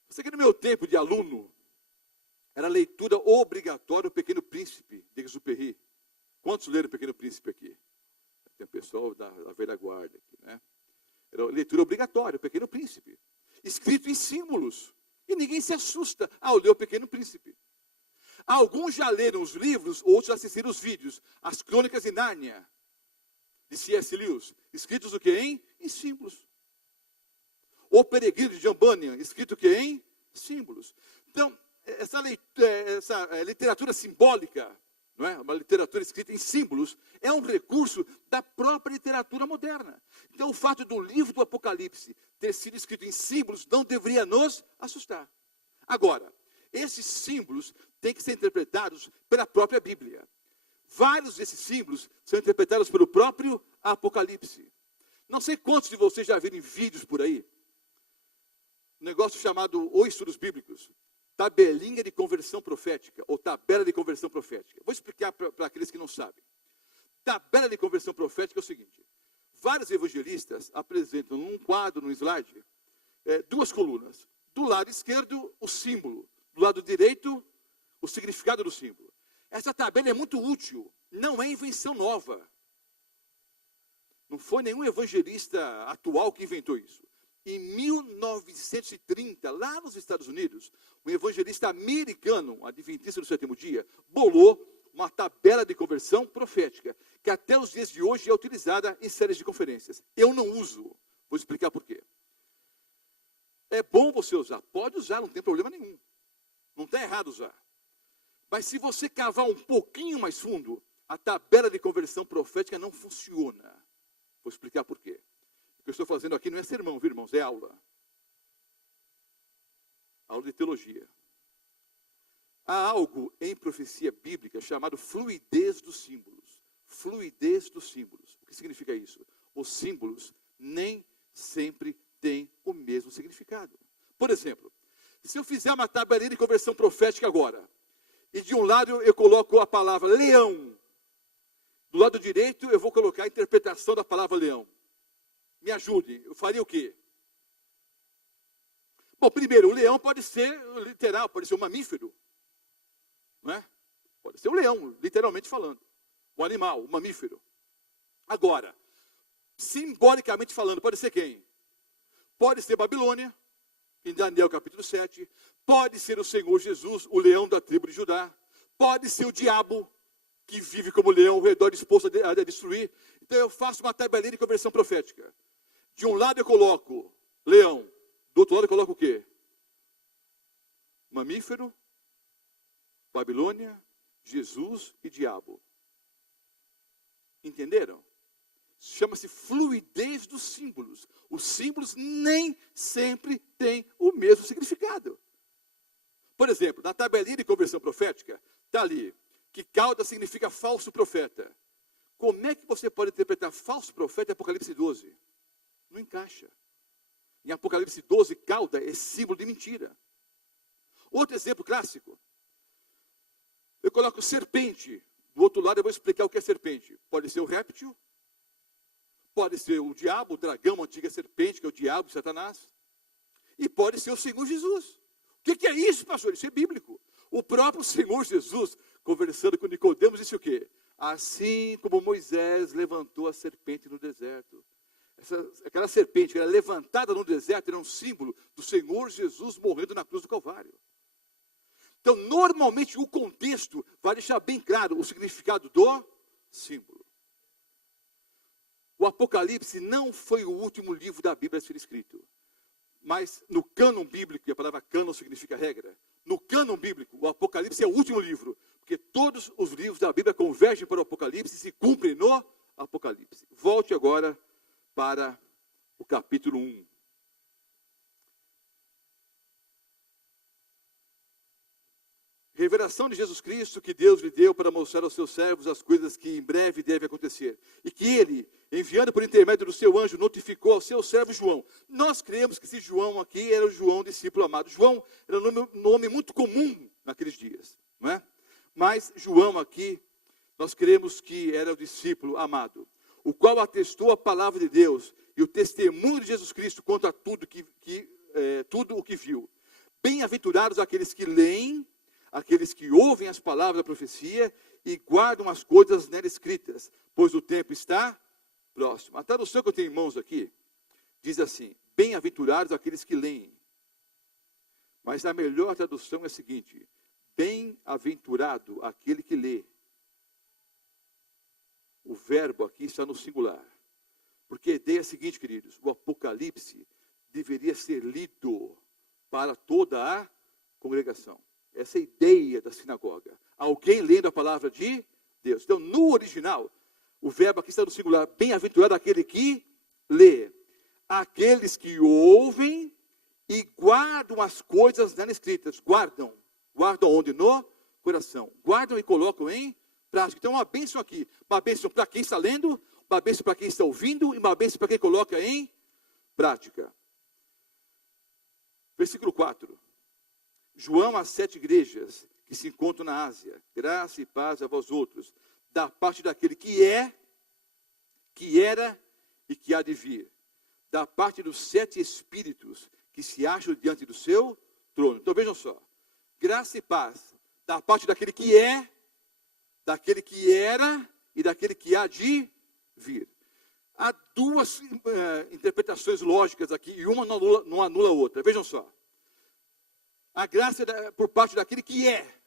Você que no meu tempo de aluno, era leitura obrigatória o Pequeno Príncipe, de Exupéry. Quantos leram o Pequeno Príncipe aqui? Tem o pessoal da velha guarda aqui, né? Era leitura obrigatória, o Pequeno Príncipe. Escrito em símbolos. E ninguém se assusta ao ler o Pequeno Príncipe. Alguns já leram os livros, outros já assistiram os vídeos. As Crônicas de Nárnia, de C.S. Lewis, escritos o quê? Em símbolos. O Peregrino de John Bunyan, escrito o quê? Em símbolos. Então, essa literatura simbólica, não é? Uma literatura escrita em símbolos, é um recurso da própria literatura moderna. Então, o fato do livro do Apocalipse ter sido escrito em símbolos não deveria nos assustar. Agora, esses símbolos têm que ser interpretados pela própria Bíblia. Vários desses símbolos são interpretados pelo próprio Apocalipse. Não sei quantos de vocês já viram vídeos por aí. Um negócio chamado Os Estudos Bíblicos. Tabelinha de conversão profética, ou tabela de conversão profética. Vou explicar para aqueles que não sabem. Tabela de conversão profética é o seguinte: vários evangelistas apresentam num quadro, num slide, duas colunas. Do lado esquerdo, o símbolo. Do lado direito, o significado do símbolo. Essa tabela é muito útil, não é invenção nova. Não foi nenhum evangelista atual que inventou isso. Em 1930, lá nos Estados Unidos, um evangelista americano, adventista do sétimo dia, bolou uma tabela de conversão profética, que até os dias de hoje é utilizada em séries de conferências. Eu não uso, vou explicar por quê. É bom você usar, pode usar, não tem problema nenhum. Não está errado usar. Mas se você cavar um pouquinho mais fundo, a tabela de conversão profética não funciona. Vou explicar por quê. O que eu estou fazendo aqui não é sermão, viu, irmãos? É aula. Aula de teologia. Há algo em profecia bíblica chamado fluidez dos símbolos. Fluidez dos símbolos. O que significa isso? Os símbolos nem sempre têm o mesmo significado. Por exemplo, se eu fizer uma tabelinha de conversão profética agora, e de um lado eu coloco a palavra leão, do lado direito eu vou colocar a interpretação da palavra leão. Me ajude, eu faria o quê? Bom, primeiro, o leão pode ser literal, pode ser um mamífero. Não é? Pode ser um leão, literalmente falando. Um animal, um mamífero. Agora, simbolicamente falando, pode ser quem? Pode ser Babilônia, em Daniel capítulo 7. Pode ser o Senhor Jesus, o leão da tribo de Judá. Pode ser o diabo, que vive como leão, ao redor disposto a destruir. Então eu faço uma tabelinha de conversão profética. De um lado eu coloco leão, do outro lado eu coloco o quê? Mamífero, Babilônia, Jesus e diabo. Entenderam? Chama-se fluidez dos símbolos. Os símbolos nem sempre têm o mesmo significado. Por exemplo, na tabelinha de conversão profética, está ali, que cauda significa falso profeta. Como é que você pode interpretar falso profeta em Apocalipse 12? Não encaixa. Em Apocalipse 12, cauda é símbolo de mentira. Outro exemplo clássico. Eu coloco serpente. Do outro lado eu vou explicar o que é serpente. Pode ser o réptil. Pode ser o diabo, o dragão, a antiga serpente, que é o diabo, Satanás. E pode ser o Senhor Jesus. O que é isso, pastor? Isso é bíblico. O próprio Senhor Jesus, conversando com Nicodemos, disse o quê? Assim como Moisés levantou a serpente no deserto. Aquela serpente que era levantada no deserto era um símbolo do Senhor Jesus morrendo na cruz do Calvário. Então, normalmente, o contexto vai deixar bem claro o significado do símbolo. O Apocalipse não foi o último livro da Bíblia a ser escrito. Mas no cânon bíblico, e a palavra cânon significa regra, no cânon bíblico, o Apocalipse é o último livro, porque todos os livros da Bíblia convergem para o Apocalipse e se cumprem no Apocalipse. Volte agora para o capítulo 1. Revelação de Jesus Cristo que Deus lhe deu para mostrar aos seus servos as coisas que em breve devem acontecer. E que ele, enviando por intermédio do seu anjo, notificou ao seu servo João. Nós cremos que esse João aqui era o João, discípulo amado. João era um nome muito comum naqueles dias, não é? Mas João aqui, nós cremos que era o discípulo amado, o qual atestou a palavra de Deus e o testemunho de Jesus Cristo contra tudo tudo o que viu. Bem-aventurados aqueles que leem, aqueles que ouvem as palavras da profecia e guardam as coisas nela escritas, pois o tempo está próximo. A tradução que eu tenho em mãos aqui diz assim: bem-aventurados aqueles que leem. Mas a melhor tradução é a seguinte: bem-aventurado aquele que lê. O verbo aqui está no singular. Porque a ideia é a seguinte, queridos: o Apocalipse deveria ser lido para toda a congregação. Essa é a ideia da sinagoga. Alguém lendo a palavra de Deus. Então, no original, o verbo aqui está no singular. Bem-aventurado aquele que lê. Aqueles que ouvem e guardam as coisas nela escritas. Guardam. Guardam onde? No coração. Guardam e colocam em prática. Então, uma bênção aqui. Uma bênção para quem está lendo, uma bênção para quem está ouvindo e uma bênção para quem coloca em prática. Versículo 4. João às 7 igrejas que se encontram na Ásia, graça e paz a vós outros, da parte daquele que é, que era e que há de vir, da parte dos 7 espíritos que se acham diante do seu trono. Então vejam só, graça e paz, da parte daquele que é, daquele que era e daquele que há de vir. Há duas interpretações lógicas aqui e uma não anula a outra. Vejam só. A graça é por parte daquele que é.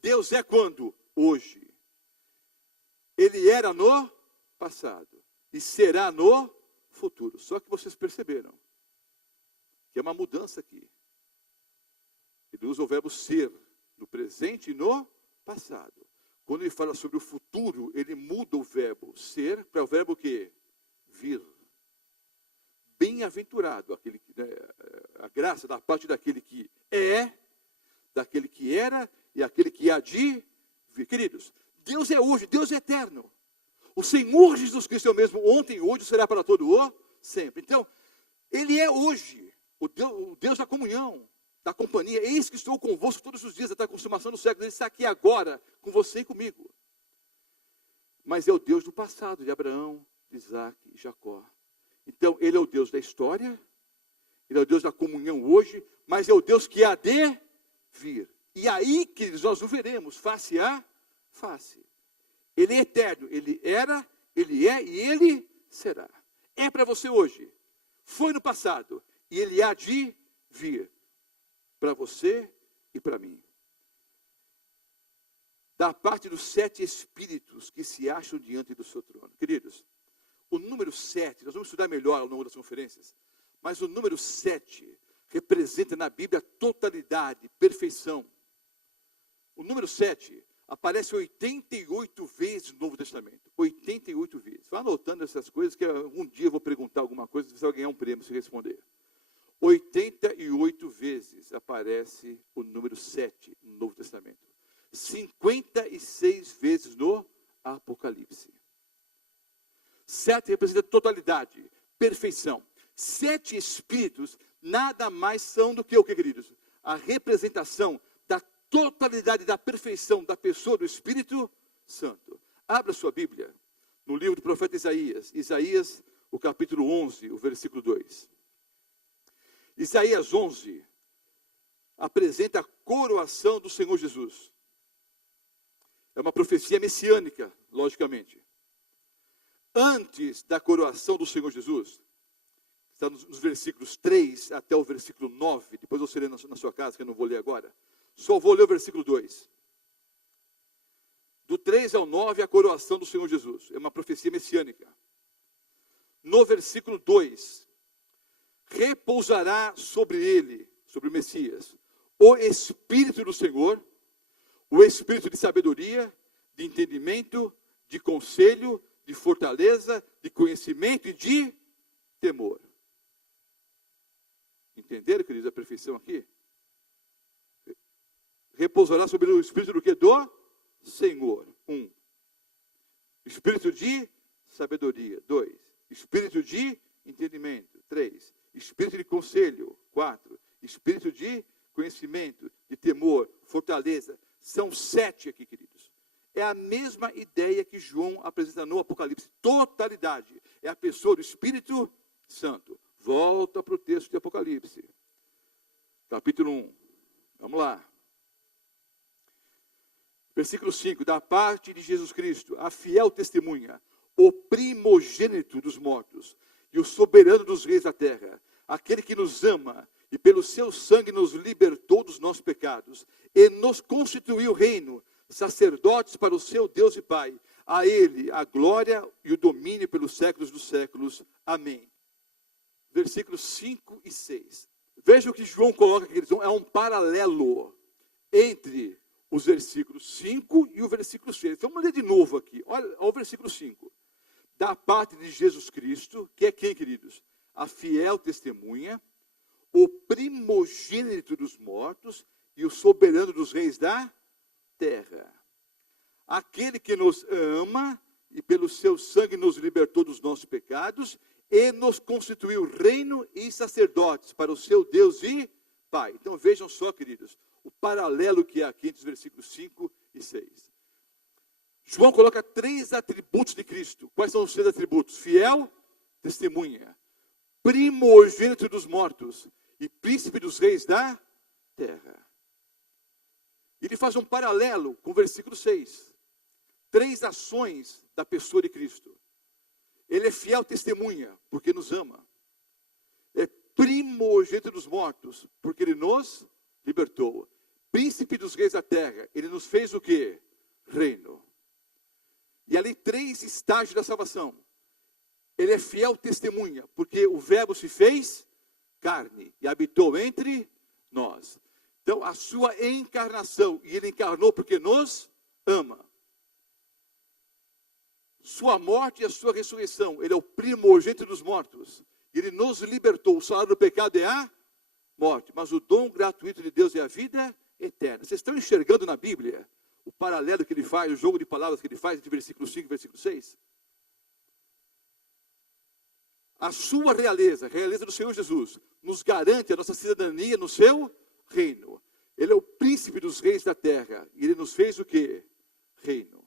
Deus é quando? Hoje. Ele era no passado. E será no futuro. Só que vocês perceberam que é uma mudança aqui. Ele usa o verbo ser no presente e no passado. Quando ele fala sobre o futuro, ele muda o verbo ser para o verbo que? Vir. Bem-aventurado aquele que, a graça da parte daquele que é, daquele que era e aquele que há de vir. Queridos, Deus é hoje, Deus é eterno. O Senhor Jesus Cristo é o mesmo ontem, hoje, será para todo o sempre. Então, Ele é hoje, o Deus da comunhão, da companhia. Eis que estou convosco todos os dias até a consumação do século. Ele está aqui agora, com você e comigo. Mas é o Deus do passado, de Abraão, de Isaac e Jacó. Então, Ele é o Deus da história, Ele é o Deus da comunhão hoje, mas é o Deus que há de vir. E aí, queridos, nós o veremos face a face. Ele é eterno, Ele era, Ele é e Ele será. É para você hoje, foi no passado, e Ele há de vir para você e para mim. Da parte dos 7 espíritos que se acham diante do seu trono. Queridos, o número 7, nós vamos estudar melhor ao longo das conferências, mas o número 7 representa na Bíblia totalidade, perfeição. O número 7 aparece 88 vezes no Novo Testamento. 88 vezes. Vá anotando essas coisas, que algum dia eu vou perguntar alguma coisa, você vai ganhar um prêmio se responder. 88 vezes aparece o número 7 no Novo Testamento. 56 vezes no Apocalipse. 7 representa totalidade, perfeição. 7 espíritos nada mais são do que o que, queridos? A representação da totalidade da perfeição da pessoa do Espírito Santo. Abra sua Bíblia no livro do profeta Isaías. Isaías, o capítulo 11, o versículo 2. Isaías 11 apresenta a coroação do Senhor Jesus. É uma profecia messiânica, logicamente. Antes da coroação do Senhor Jesus, está nos versículos 3 até o versículo 9, depois você lê na sua casa, que eu não vou ler agora. Só vou ler o versículo 2. Do 3 ao 9, a coroação do Senhor Jesus. É uma profecia messiânica. No versículo 2, repousará sobre ele, sobre o Messias, o Espírito do Senhor, o Espírito de sabedoria, de entendimento, de conselho, de fortaleza, de conhecimento e de temor. Entenderam, queridos, a perfeição aqui? Repousará sobre o Espírito do que? Do Senhor. 1. Espírito de sabedoria. 2. Espírito de entendimento. 3. Espírito de conselho. 4. Espírito de conhecimento, de temor, fortaleza. São 7 aqui, queridos. É a mesma ideia que João apresenta no Apocalipse. Totalidade. É a pessoa do Espírito Santo. Volta para o texto de Apocalipse. Capítulo 1. Vamos lá. Versículo 5. Da parte de Jesus Cristo, a fiel testemunha, o primogênito dos mortos e o soberano dos reis da terra, aquele que nos ama e pelo seu sangue nos libertou dos nossos pecados e nos constituiu reino, sacerdotes para o seu Deus e Pai. A ele a glória e o domínio pelos séculos dos séculos. Amém. Versículos 5 e 6. Veja o que João coloca aqui. É um paralelo entre os versículos 5 e o versículo 6. Vamos ler de novo aqui. Olha o versículo 5. Da parte de Jesus Cristo, que é quem, queridos? A fiel testemunha, o primogênito dos mortos e o soberano dos reis da terra. Aquele que nos ama e pelo seu sangue nos libertou dos nossos pecados e nos constituiu reino e sacerdotes para o seu Deus e Pai. Então vejam só, queridos, o paralelo que há aqui entre os versículos 5 e 6. João coloca 3 atributos de Cristo. Quais são os 3 atributos? Fiel, testemunha, primogênito dos mortos e príncipe dos reis da terra. Ele faz um paralelo com o versículo 6. 3 ações da pessoa de Cristo. Ele é fiel testemunha, porque nos ama. É primogênito dos mortos, porque ele nos libertou. Príncipe dos reis da terra, ele nos fez o quê? Reino. E ali 3 estágios da salvação. Ele é fiel testemunha, porque o verbo se fez carne e habitou entre nós. Então, a sua encarnação, e ele encarnou porque nos ama. Sua morte e a sua ressurreição, ele é o primogênito dos mortos. Ele nos libertou. O salário do pecado é a morte, mas o dom gratuito de Deus é a vida eterna. Vocês estão enxergando na Bíblia o paralelo que ele faz, o jogo de palavras que ele faz entre versículo 5 e versículo 6? A sua realeza, a realeza do Senhor Jesus, nos garante a nossa cidadania no seu reino. Ele é o príncipe dos reis da terra. E ele nos fez o quê? Reino.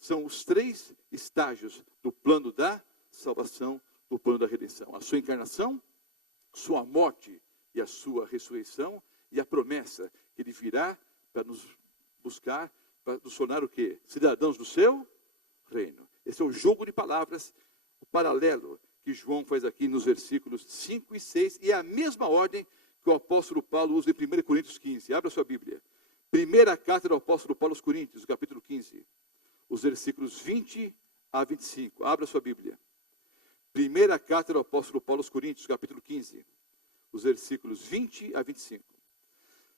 São os 3 estágios do plano da salvação, do plano da redenção. A sua encarnação, sua morte e a sua ressurreição, e a promessa que ele virá para nos buscar, para nos tornar o quê? Cidadãos do seu reino. Esse é o jogo de palavras, o paralelo que João faz aqui nos versículos 5 e 6, e é a mesma ordem que o apóstolo Paulo usa em 1 Coríntios 15. Abra sua Bíblia. Primeira carta do apóstolo Paulo aos Coríntios, capítulo 15. Os versículos 20 a 25. Abra sua Bíblia. Primeira carta do apóstolo Paulo aos Coríntios, capítulo 15. Os versículos 20 a 25.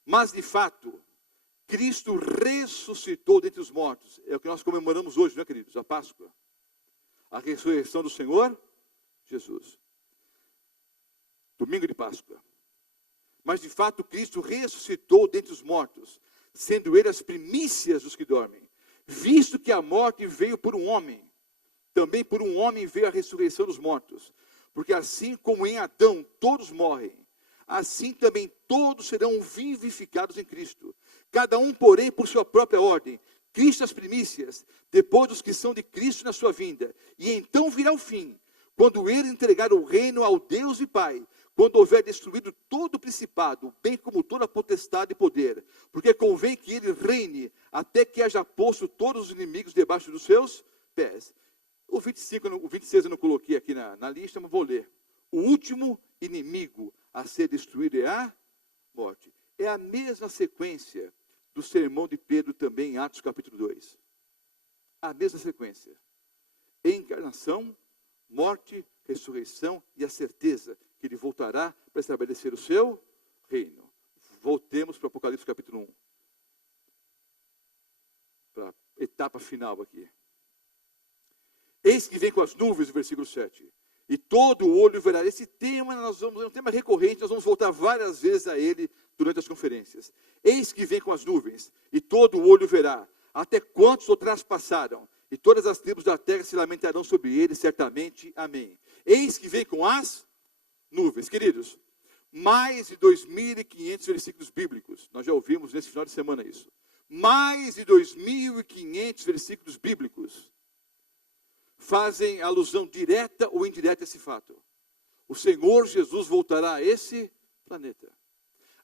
Mas, de fato, Cristo ressuscitou dentre os mortos. É o que nós comemoramos hoje, não é, queridos? A Páscoa. A ressurreição do Senhor Jesus. Domingo de Páscoa. Mas de fato Cristo ressuscitou dentre os mortos, sendo ele as primícias dos que dormem. Visto que a morte veio por um homem, também por um homem veio a ressurreição dos mortos. Porque assim como em Adão todos morrem, assim também todos serão vivificados em Cristo. Cada um, porém, por sua própria ordem. Cristo as primícias, depois os que são de Cristo na sua vinda. E então virá o fim, quando ele entregar o reino ao Deus e Pai, quando houver destruído todo o principado, bem como toda a potestade e poder. Porque convém que ele reine, até que haja posto todos os inimigos debaixo dos seus pés. O 26 eu não coloquei aqui na lista, mas vou ler. O último inimigo a ser destruído é a morte. É a mesma sequência do sermão de Pedro também em Atos capítulo 2. A mesma sequência. Encarnação, morte, ressurreição e a certeza que ele voltará para estabelecer o seu reino. Voltemos para o Apocalipse capítulo 1. Para a etapa final aqui. Eis que vem com as nuvens, versículo 7. E todo o olho verá. Esse tema é um tema recorrente, nós vamos voltar várias vezes a ele durante as conferências. Eis que vem com as nuvens, e todo o olho verá, até quantos o traspassaram, e todas as tribos da terra se lamentarão sobre ele, certamente. Amém. Eis que vem com as nuvens. Queridos, mais de 2.500 versículos bíblicos, nós já ouvimos nesse final de semana isso. Mais de 2.500 versículos bíblicos fazem alusão direta ou indireta a esse fato. O Senhor Jesus voltará a esse planeta.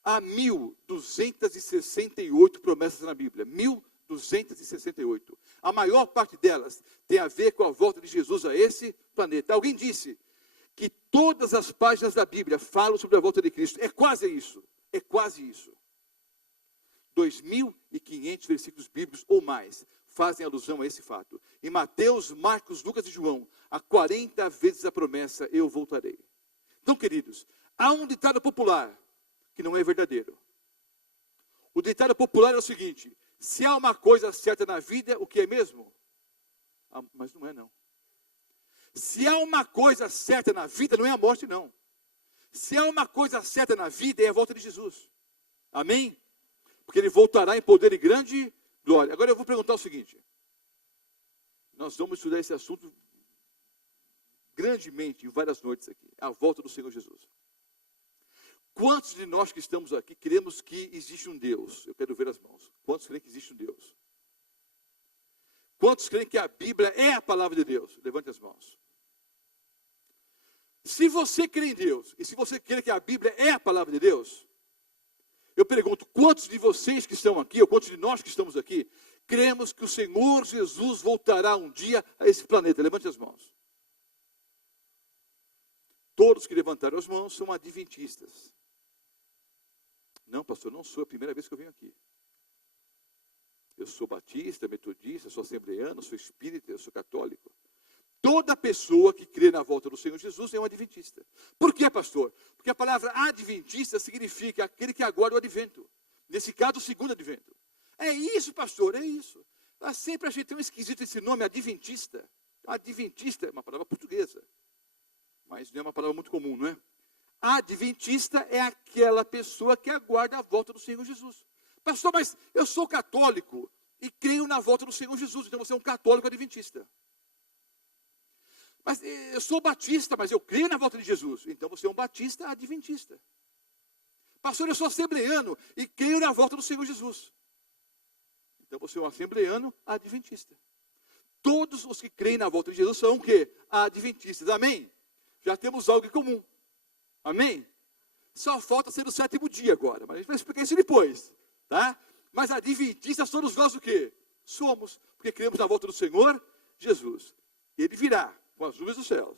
Há 1.268 promessas na Bíblia. 1.268. A maior parte delas tem a ver com a volta de Jesus a esse planeta. Alguém disse que todas as páginas da Bíblia falam sobre a volta de Cristo. É quase isso. É quase isso. 2.500 versículos bíblicos ou mais fazem alusão a esse fato. Em Mateus, Marcos, Lucas e João, há 40 vezes a promessa, eu voltarei. Então, queridos, há um ditado popular que não é verdadeiro. O ditado popular é o seguinte: se há uma coisa certa na vida, o que é mesmo? Ah, mas não é não. Se há uma coisa certa na vida, não é a morte não. Se há uma coisa certa na vida, é a volta de Jesus. Amém? Porque ele voltará em poder e grande glória. Agora eu vou perguntar o seguinte. Nós vamos estudar esse assunto grandemente em várias noites aqui. A volta do Senhor Jesus. Quantos de nós que estamos aqui cremos que existe um Deus? Eu quero ver as mãos. Quantos creem que existe um Deus? Quantos creem que a Bíblia é a palavra de Deus? Levante as mãos. Se você crê em Deus, e se você crê que a Bíblia é a palavra de Deus, eu pergunto, quantos de vocês que estão aqui, ou quantos de nós que estamos aqui, cremos que o Senhor Jesus voltará um dia a esse planeta? Levante as mãos. Todos que levantaram as mãos são adventistas. Não, pastor, não sou a primeira vez que eu venho aqui. Eu sou batista, metodista, sou assembleano, sou espírita, eu sou católico. Toda pessoa que crê na volta do Senhor Jesus é um adventista. Por quê, pastor? Porque a palavra adventista significa aquele que aguarda o advento. Nesse caso, o segundo advento. É isso, pastor, é isso. Mas sempre a gente tem um esquisito esse nome, adventista. Adventista é uma palavra portuguesa. Mas não é uma palavra muito comum, não é? Adventista é aquela pessoa que aguarda a volta do Senhor Jesus. Pastor, mas eu sou católico e creio na volta do Senhor Jesus. Então você é um católico adventista. Mas eu sou batista, mas eu creio na volta de Jesus. Então você é um batista adventista. Pastor, eu sou assembleano e creio na volta do Senhor Jesus. Então você é um assembleano adventista. Todos os que creem na volta de Jesus são o quê? Adventistas. Amém? Já temos algo em comum. Amém? Só falta ser o sétimo dia agora. Mas a gente vai explicar isso depois. Tá? Mas adventistas somos nós o quê? Somos. Porque cremos na volta do Senhor Jesus. Ele virá com as nuvens dos céus.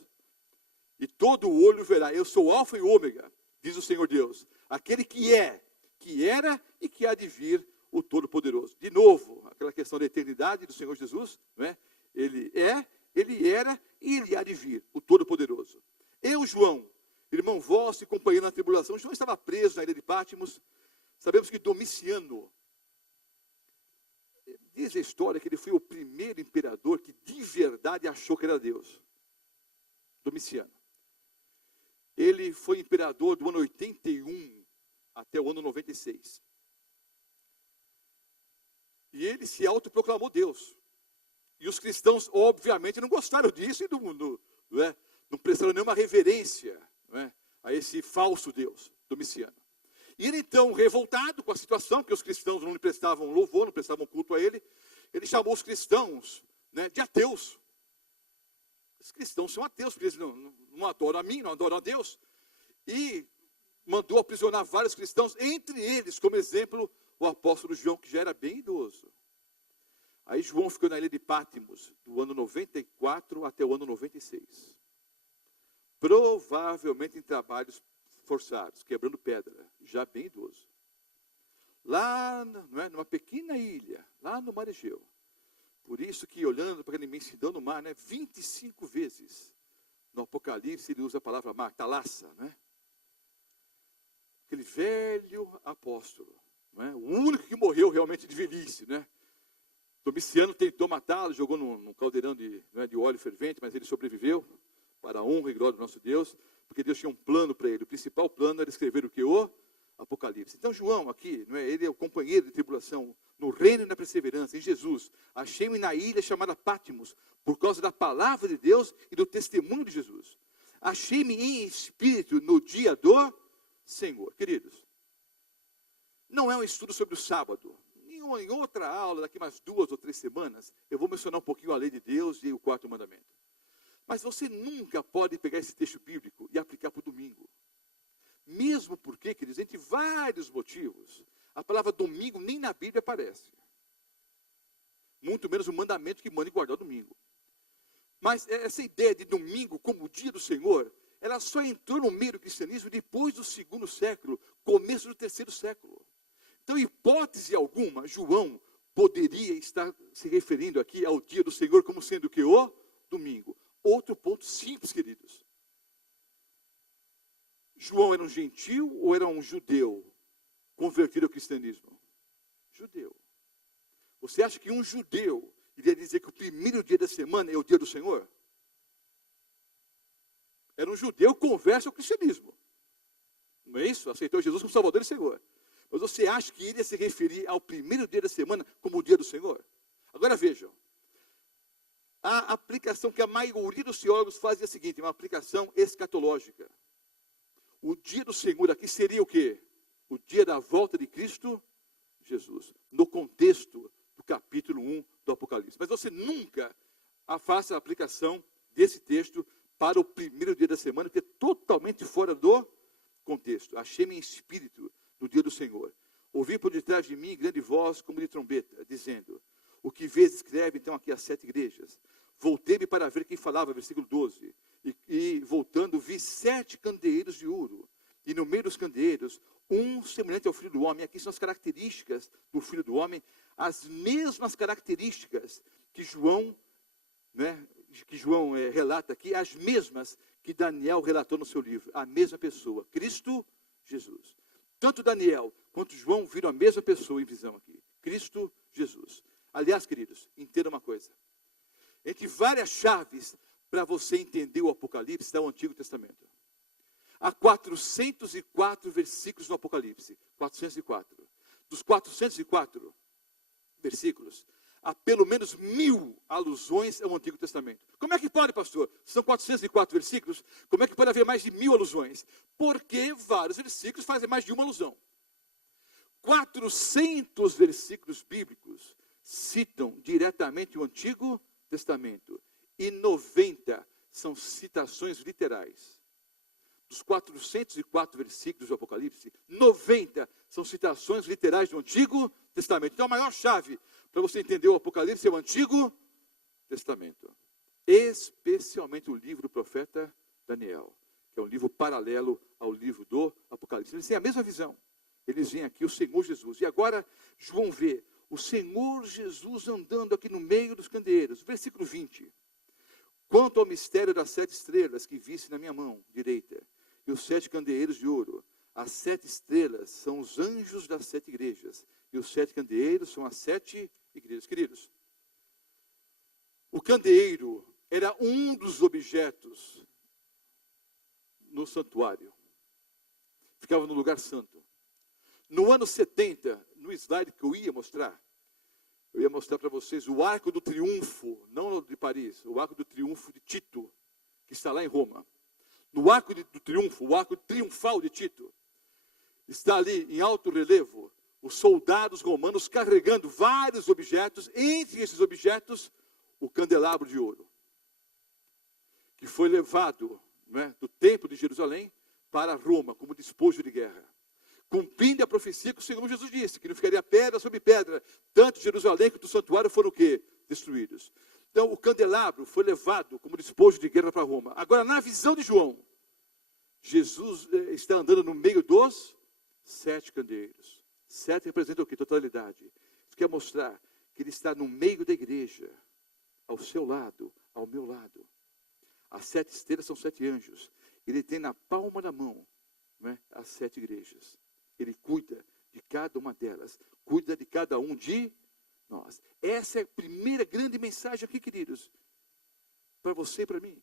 E todo o olho verá. Eu sou o alfa e o ômega, diz o Senhor Deus. Aquele que é, que era e que há de vir, o Todo-Poderoso. De novo, aquela questão da eternidade do Senhor Jesus. Não é? Ele é, ele era e ele há de vir, o Todo-Poderoso. Eu, João, irmão vosso e companheiro na tribulação. João estava preso na ilha de Patmos. Sabemos que Domiciano, diz a história que ele foi o primeiro imperador que de verdade achou que era Deus. Domiciano. Ele foi imperador do ano 81 até o ano 96. E ele se autoproclamou Deus. E os cristãos, obviamente, não gostaram disso e não prestaram nenhuma reverência, a esse falso Deus, Domiciano. E ele, então, revoltado com a situação, que os cristãos não lhe prestavam louvor, não prestavam culto a ele, ele chamou os cristãos, de ateus. Os cristãos são ateus, porque eles não adoram a mim, não adoram a Deus. E mandou aprisionar vários cristãos, entre eles, como exemplo, o apóstolo João, que já era bem idoso. Aí João ficou na ilha de Patmos, do ano 94 até o ano 96. Provavelmente em trabalhos forçados, quebrando pedra, já bem idoso. Lá, numa pequena ilha, lá no mar Egeu. Por isso que, olhando para aquela imensidão do mar, 25 vezes, no Apocalipse, ele usa a palavra mar, talassa, Aquele velho apóstolo, o único que morreu realmente de velhice, Domiciano tentou matá-lo, jogou num caldeirão de óleo fervente, mas ele sobreviveu, para a honra e glória do nosso Deus, porque Deus tinha um plano para ele. O principal plano era escrever o que? O Apocalipse. Então João aqui, ele é o companheiro de tribulação, no reino e na perseverança, em Jesus. Achei-me na ilha chamada Patmos, por causa da palavra de Deus e do testemunho de Jesus. Achei-me em espírito no dia do Senhor. Queridos, não é um estudo sobre o sábado. Em outra aula, daqui umas 2 ou 3 semanas, eu vou mencionar um pouquinho a lei de Deus e o 4º mandamento. Mas você nunca pode pegar esse texto bíblico e aplicar para o domingo. Mesmo porque, queridos, entre vários motivos, a palavra domingo nem na Bíblia aparece. Muito menos o mandamento que manda guardar o domingo. Mas essa ideia de domingo como o dia do Senhor, ela só entrou no meio do cristianismo depois do 2º século, começo do 3º século. Então, hipótese alguma, João poderia estar se referindo aqui ao dia do Senhor como sendo o que? O domingo. Outro ponto simples, queridos. João era um gentil ou era um judeu convertido ao cristianismo? Judeu. Você acha que um judeu iria dizer que o primeiro dia da semana é o dia do Senhor? Era um judeu converso ao cristianismo. Não é isso? Aceitou Jesus como Salvador e Senhor. Mas você acha que iria se referir ao primeiro dia da semana como o dia do Senhor? Agora vejam. A aplicação que a maioria dos teólogos faz é a seguinte, uma aplicação escatológica. O dia do Senhor aqui seria o quê? O dia da volta de Cristo Jesus. No contexto do capítulo 1 do Apocalipse. Mas você nunca faça a aplicação desse texto para o primeiro dia da semana, que é totalmente fora do contexto. Achei-me em espírito no dia do Senhor. Ouvi por detrás de mim grande voz como de trombeta, dizendo, o que vês escreve então aqui as 7 igrejas. Voltei-me para ver quem falava, versículo 12. E voltando, vi 7 candeeiros de ouro. E no meio dos candeeiros, um semelhante ao Filho do Homem. Aqui são as características do Filho do Homem. As mesmas características que João, relata aqui. As mesmas que Daniel relatou no seu livro. A mesma pessoa, Cristo Jesus. Tanto Daniel quanto João viram a mesma pessoa em visão aqui. Cristo Jesus. Aliás, queridos, entenda uma coisa. Entre várias chaves para você entender o Apocalipse está o Antigo Testamento. Há 404 versículos no Apocalipse. 404. Dos 404 versículos, há pelo menos 1000 alusões ao Antigo Testamento. Como é que pode, pastor? São 404 versículos, como é que pode haver mais de 1000 alusões? Porque vários versículos fazem mais de uma alusão. 400 versículos bíblicos citam diretamente o Antigo Testamento. E 90 são citações literais. Dos 404 versículos do Apocalipse, 90 são citações literais do Antigo Testamento. Então a maior chave para você entender o Apocalipse é o Antigo Testamento. Especialmente o livro do profeta Daniel, que é um livro paralelo ao livro do Apocalipse. Eles têm a mesma visão. Eles veem aqui o Senhor Jesus. E agora João vê o Senhor Jesus andando aqui no meio dos candeeiros. Versículo 20. Quanto ao mistério das 7 estrelas que viste na minha mão direita, e os 7 candeeiros de ouro, as 7 estrelas são os anjos das 7 igrejas, e os 7 candeeiros são as 7 igrejas. Queridos, o candeeiro era um dos objetos no santuário. Ficava no lugar santo. No ano 70, no slide que eu ia mostrar para vocês o Arco do Triunfo, não de Paris, o Arco do Triunfo de Tito, que está lá em Roma. No Arco do Triunfo, o Arco Triunfal de Tito, está ali em alto relevo, os soldados romanos carregando vários objetos, entre esses objetos, o candelabro de ouro, que foi levado, né, do templo de Jerusalém para Roma, como despojo de guerra. Cumprindo a profecia que o Senhor Jesus disse, que não ficaria pedra sobre pedra, tanto Jerusalém quanto o santuário foram o quê? Destruídos. Então, o candelabro foi levado como despojo de guerra para Roma. Agora, na visão de João, Jesus está andando no meio dos 7 candeeiros. 7 representa o quê? Totalidade. Isso quer mostrar que ele está no meio da igreja, ao seu lado, ao meu lado. As 7 estrelas são 7 anjos. Ele tem na palma da mão, né, as 7 igrejas. Ele cuida de cada uma delas. Cuida de cada um de nós. Essa é a primeira grande mensagem aqui, queridos. Para você e para mim.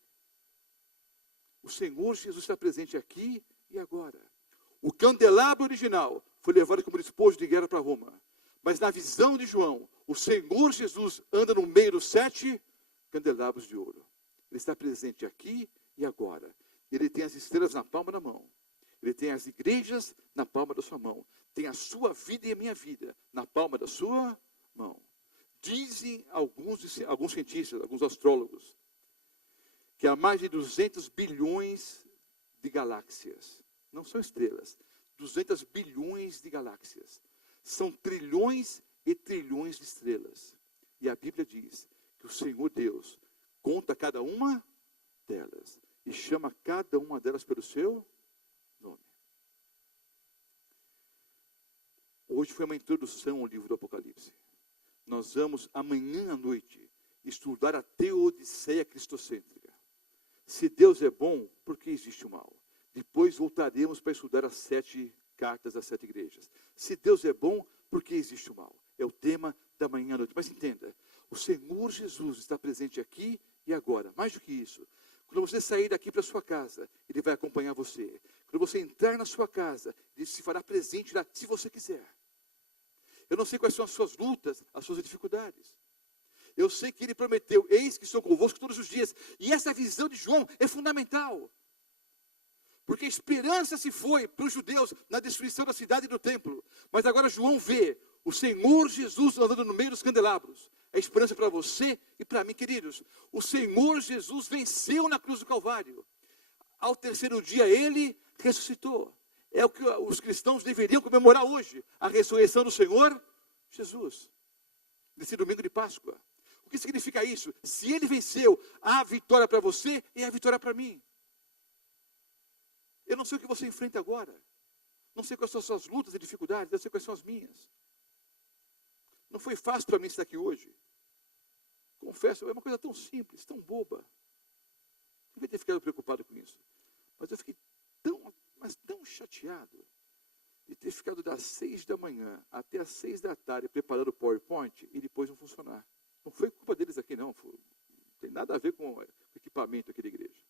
O Senhor Jesus está presente aqui e agora. O candelabro original foi levado como despojo de guerra para Roma. Mas na visão de João, o Senhor Jesus anda no meio dos 7 candelabros de ouro. Ele está presente aqui e agora. Ele tem as estrelas na palma da mão. Ele tem as igrejas na palma da sua mão. Tem a sua vida e a minha vida na palma da sua mão. Dizem alguns cientistas, alguns astrólogos, que há mais de 200 bilhões de galáxias. Não são estrelas. 200 bilhões de galáxias. São trilhões e trilhões de estrelas. E a Bíblia diz que o Senhor Deus conta cada uma delas e chama cada uma delas pelo seu nome. Hoje foi uma introdução ao livro do Apocalipse. Nós vamos amanhã à noite estudar a teodiceia cristocêntrica. Se Deus é bom, por que existe o mal? Depois voltaremos para estudar as 7 cartas das 7 igrejas. Se Deus é bom, por que existe o mal? É o tema da manhã à noite. Mas entenda, o Senhor Jesus está presente aqui e agora. Mais do que isso, quando você sair daqui para a sua casa, Ele vai acompanhar você. Quando você entrar na sua casa, Ele se fará presente lá, se você quiser. Eu não sei quais são as suas lutas, as suas dificuldades. Eu sei que Ele prometeu, eis que estou convosco todos os dias. E essa visão de João é fundamental. Porque a esperança se foi para os judeus na destruição da cidade e do templo. Mas agora João vê o Senhor Jesus andando no meio dos candelabros. É esperança para você e para mim, queridos. O Senhor Jesus venceu na cruz do Calvário. Ao terceiro dia Ele ressuscitou. É o que os cristãos deveriam comemorar hoje. A ressurreição do Senhor Jesus. Nesse domingo de Páscoa. O que significa isso? Se Ele venceu, há vitória para você e há vitória para mim. Eu não sei o que você enfrenta agora. Não sei quais são as suas lutas e dificuldades. Eu sei quais são as minhas. Não foi fácil para mim estar aqui hoje. Confesso, é uma coisa tão simples, tão boba. Eu devia ter ficado preocupado com isso. Mas eu fiquei tão chateado de ter ficado das 6 da manhã até as 6 da tarde preparando o PowerPoint e depois não funcionar. Não foi culpa deles aqui, não. Não tem nada a ver com o equipamento aqui da igreja.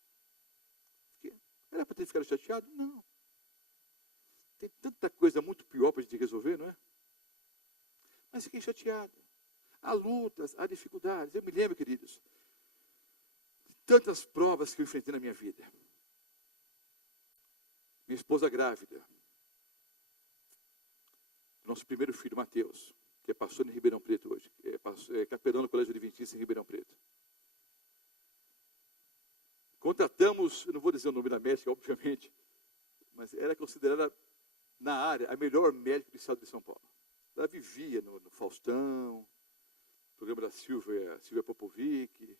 Era para ter ficado chateado? Não. Tem tanta coisa muito pior para a gente resolver, não é? Mas fiquei chateado. Há lutas, há dificuldades. Eu me lembro, queridos, de tantas provas que eu enfrentei na minha vida. Minha esposa grávida. Nosso primeiro filho, Mateus, que é pastor em Ribeirão Preto hoje. É capelão no Colégio Adventista em Ribeirão Preto. Contratamos, eu não vou dizer o nome da médica, obviamente, mas era considerada, na área, a melhor médica do estado de São Paulo. Ela vivia no Faustão, no programa da Silvia Popovic.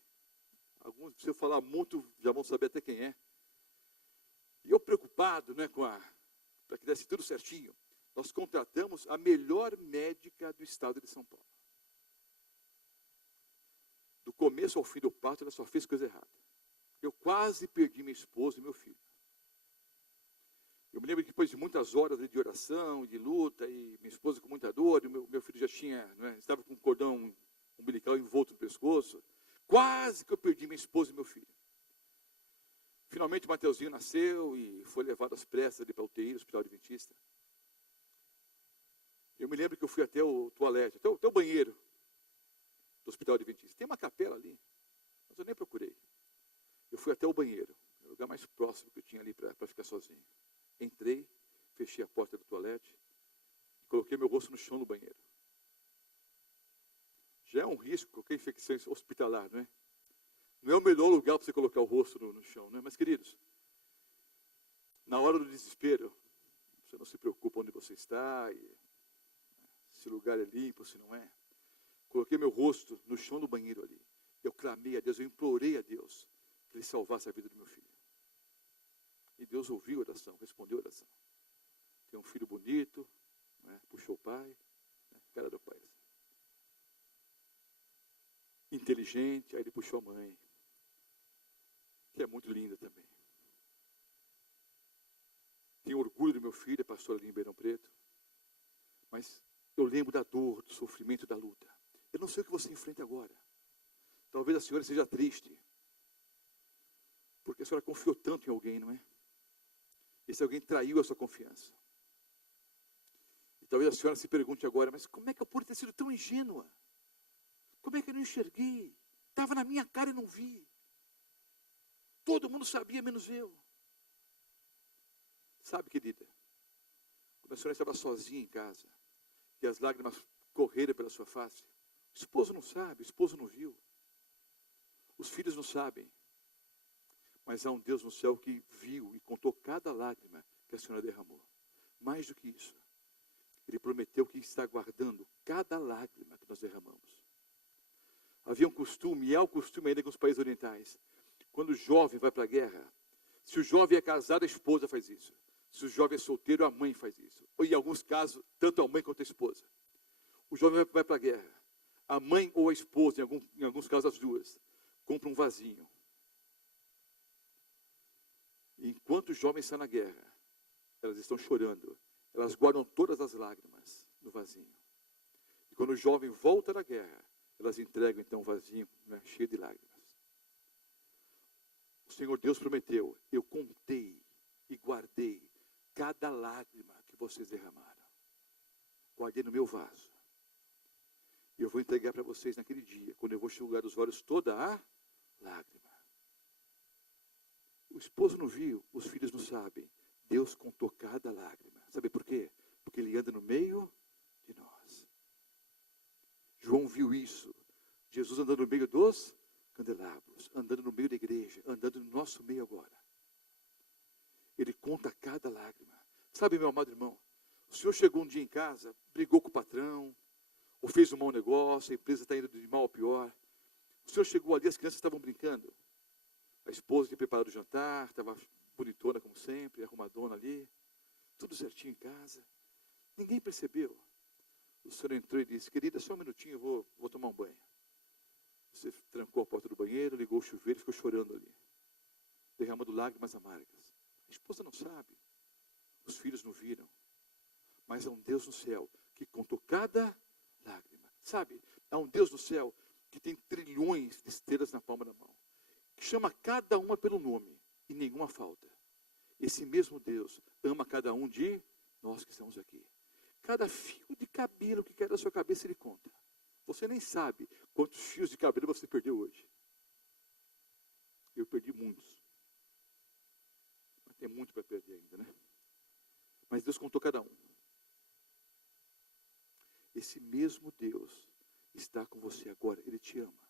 Alguns, se eu falar muito, já vão saber até quem é. E eu preocupado, né, para que desse tudo certinho, nós contratamos a melhor médica do estado de São Paulo. Do começo ao fim do parto, ela só fez coisa errada. Eu quase perdi minha esposa e meu filho. Eu me lembro que depois de muitas horas de oração, de luta, e minha esposa com muita dor, e meu filho já tinha, né, estava com um cordão umbilical envolto no pescoço, quase que eu perdi minha esposa e meu filho. Finalmente o Mateuzinho nasceu e foi levado às pressas ali para a UTI, Hospital Adventista. Eu me lembro que eu fui até o toalete, até o banheiro do Hospital Adventista. Tem uma capela ali, mas eu nem procurei. Eu fui até o banheiro, o lugar mais próximo que eu tinha ali para ficar sozinho. Entrei, fechei a porta do toalete e coloquei meu rosto no chão do banheiro. Já é um risco qualquer infecção hospitalar, não é? Não é o melhor lugar para você colocar o rosto no chão, não é? Mas, queridos, na hora do desespero, você não se preocupa onde você está, se o lugar é limpo, se não é. Coloquei meu rosto no chão do banheiro ali. Eu clamei a Deus, eu implorei a Deus que Ele salvasse a vida do meu filho. E Deus ouviu a oração, respondeu a oração. Tem um filho bonito, né? Puxou o pai, né? Cara do pai. Inteligente, aí ele puxou a mãe, que é muito linda também. Tenho orgulho do meu filho, é pastor ali em Ribeirão Preto, mas eu lembro da dor, do sofrimento, da luta. Eu não sei o que você enfrenta agora. Talvez a senhora seja triste, porque a senhora confiou tanto em alguém, não é? Esse alguém traiu a sua confiança. E talvez a senhora se pergunte agora, mas como é que eu pude ter sido tão ingênua? Como é que eu não enxerguei? Estava na minha cara e não vi. Todo mundo sabia, menos eu. Sabe, querida, quando a senhora estava sozinha em casa, e as lágrimas correram pela sua face, o esposo não sabe, o esposo não viu. Os filhos não sabem. Mas há um Deus no céu que viu e contou cada lágrima que a senhora derramou. Mais do que isso, Ele prometeu que está guardando cada lágrima que nós derramamos. Havia um costume, e é o costume ainda com os países orientais. Quando o jovem vai para a guerra, se o jovem é casado, a esposa faz isso. Se o jovem é solteiro, a mãe faz isso. Ou em alguns casos, tanto a mãe quanto a esposa. O jovem vai para a guerra. A mãe ou a esposa, em alguns casos as duas, compra um vasinho. E enquanto os jovens estão na guerra, elas estão chorando. Elas guardam todas as lágrimas no vasinho. E quando o jovem volta da guerra, elas entregam então o vasinho, né, cheio de lágrimas. O Senhor Deus prometeu, eu contei e guardei cada lágrima que vocês derramaram. Guardei no meu vaso. E eu vou entregar para vocês naquele dia, quando eu vou enxugar dos olhos toda a lágrima. O esposo não viu, os filhos não sabem. Deus contou cada lágrima. Sabe por quê? Porque Ele anda no meio de nós. João viu isso. Jesus andando no meio dos candelabros, andando no meio da igreja, andando no nosso meio agora. Ele conta cada lágrima. Sabe, meu amado irmão, o senhor chegou um dia em casa, brigou com o patrão, ou fez um mau negócio, a empresa está indo de mal a pior. O senhor chegou ali, as crianças estavam brincando. A esposa tinha preparado o jantar, estava bonitona como sempre, arrumadona ali, tudo certinho em casa. Ninguém percebeu. O senhor entrou e disse, querida, só um minutinho, eu vou tomar um banho. Você trancou a porta do banheiro, ligou o chuveiro e ficou chorando ali, derramando lágrimas amargas. A esposa não sabe, os filhos não viram, mas há um Deus no céu que contou cada lágrima. Sabe, há um Deus no céu que tem trilhões de estrelas na palma da mão, que chama cada uma pelo nome e nenhuma falta. Esse mesmo Deus ama cada um de nós que estamos aqui. Cada fio de cabelo que cai da sua cabeça Ele conta. Você nem sabe quantos fios de cabelo você perdeu hoje. Eu perdi muitos. Mas tem muito para perder ainda, né? Mas Deus contou cada um. Esse mesmo Deus está com você agora. Ele te ama.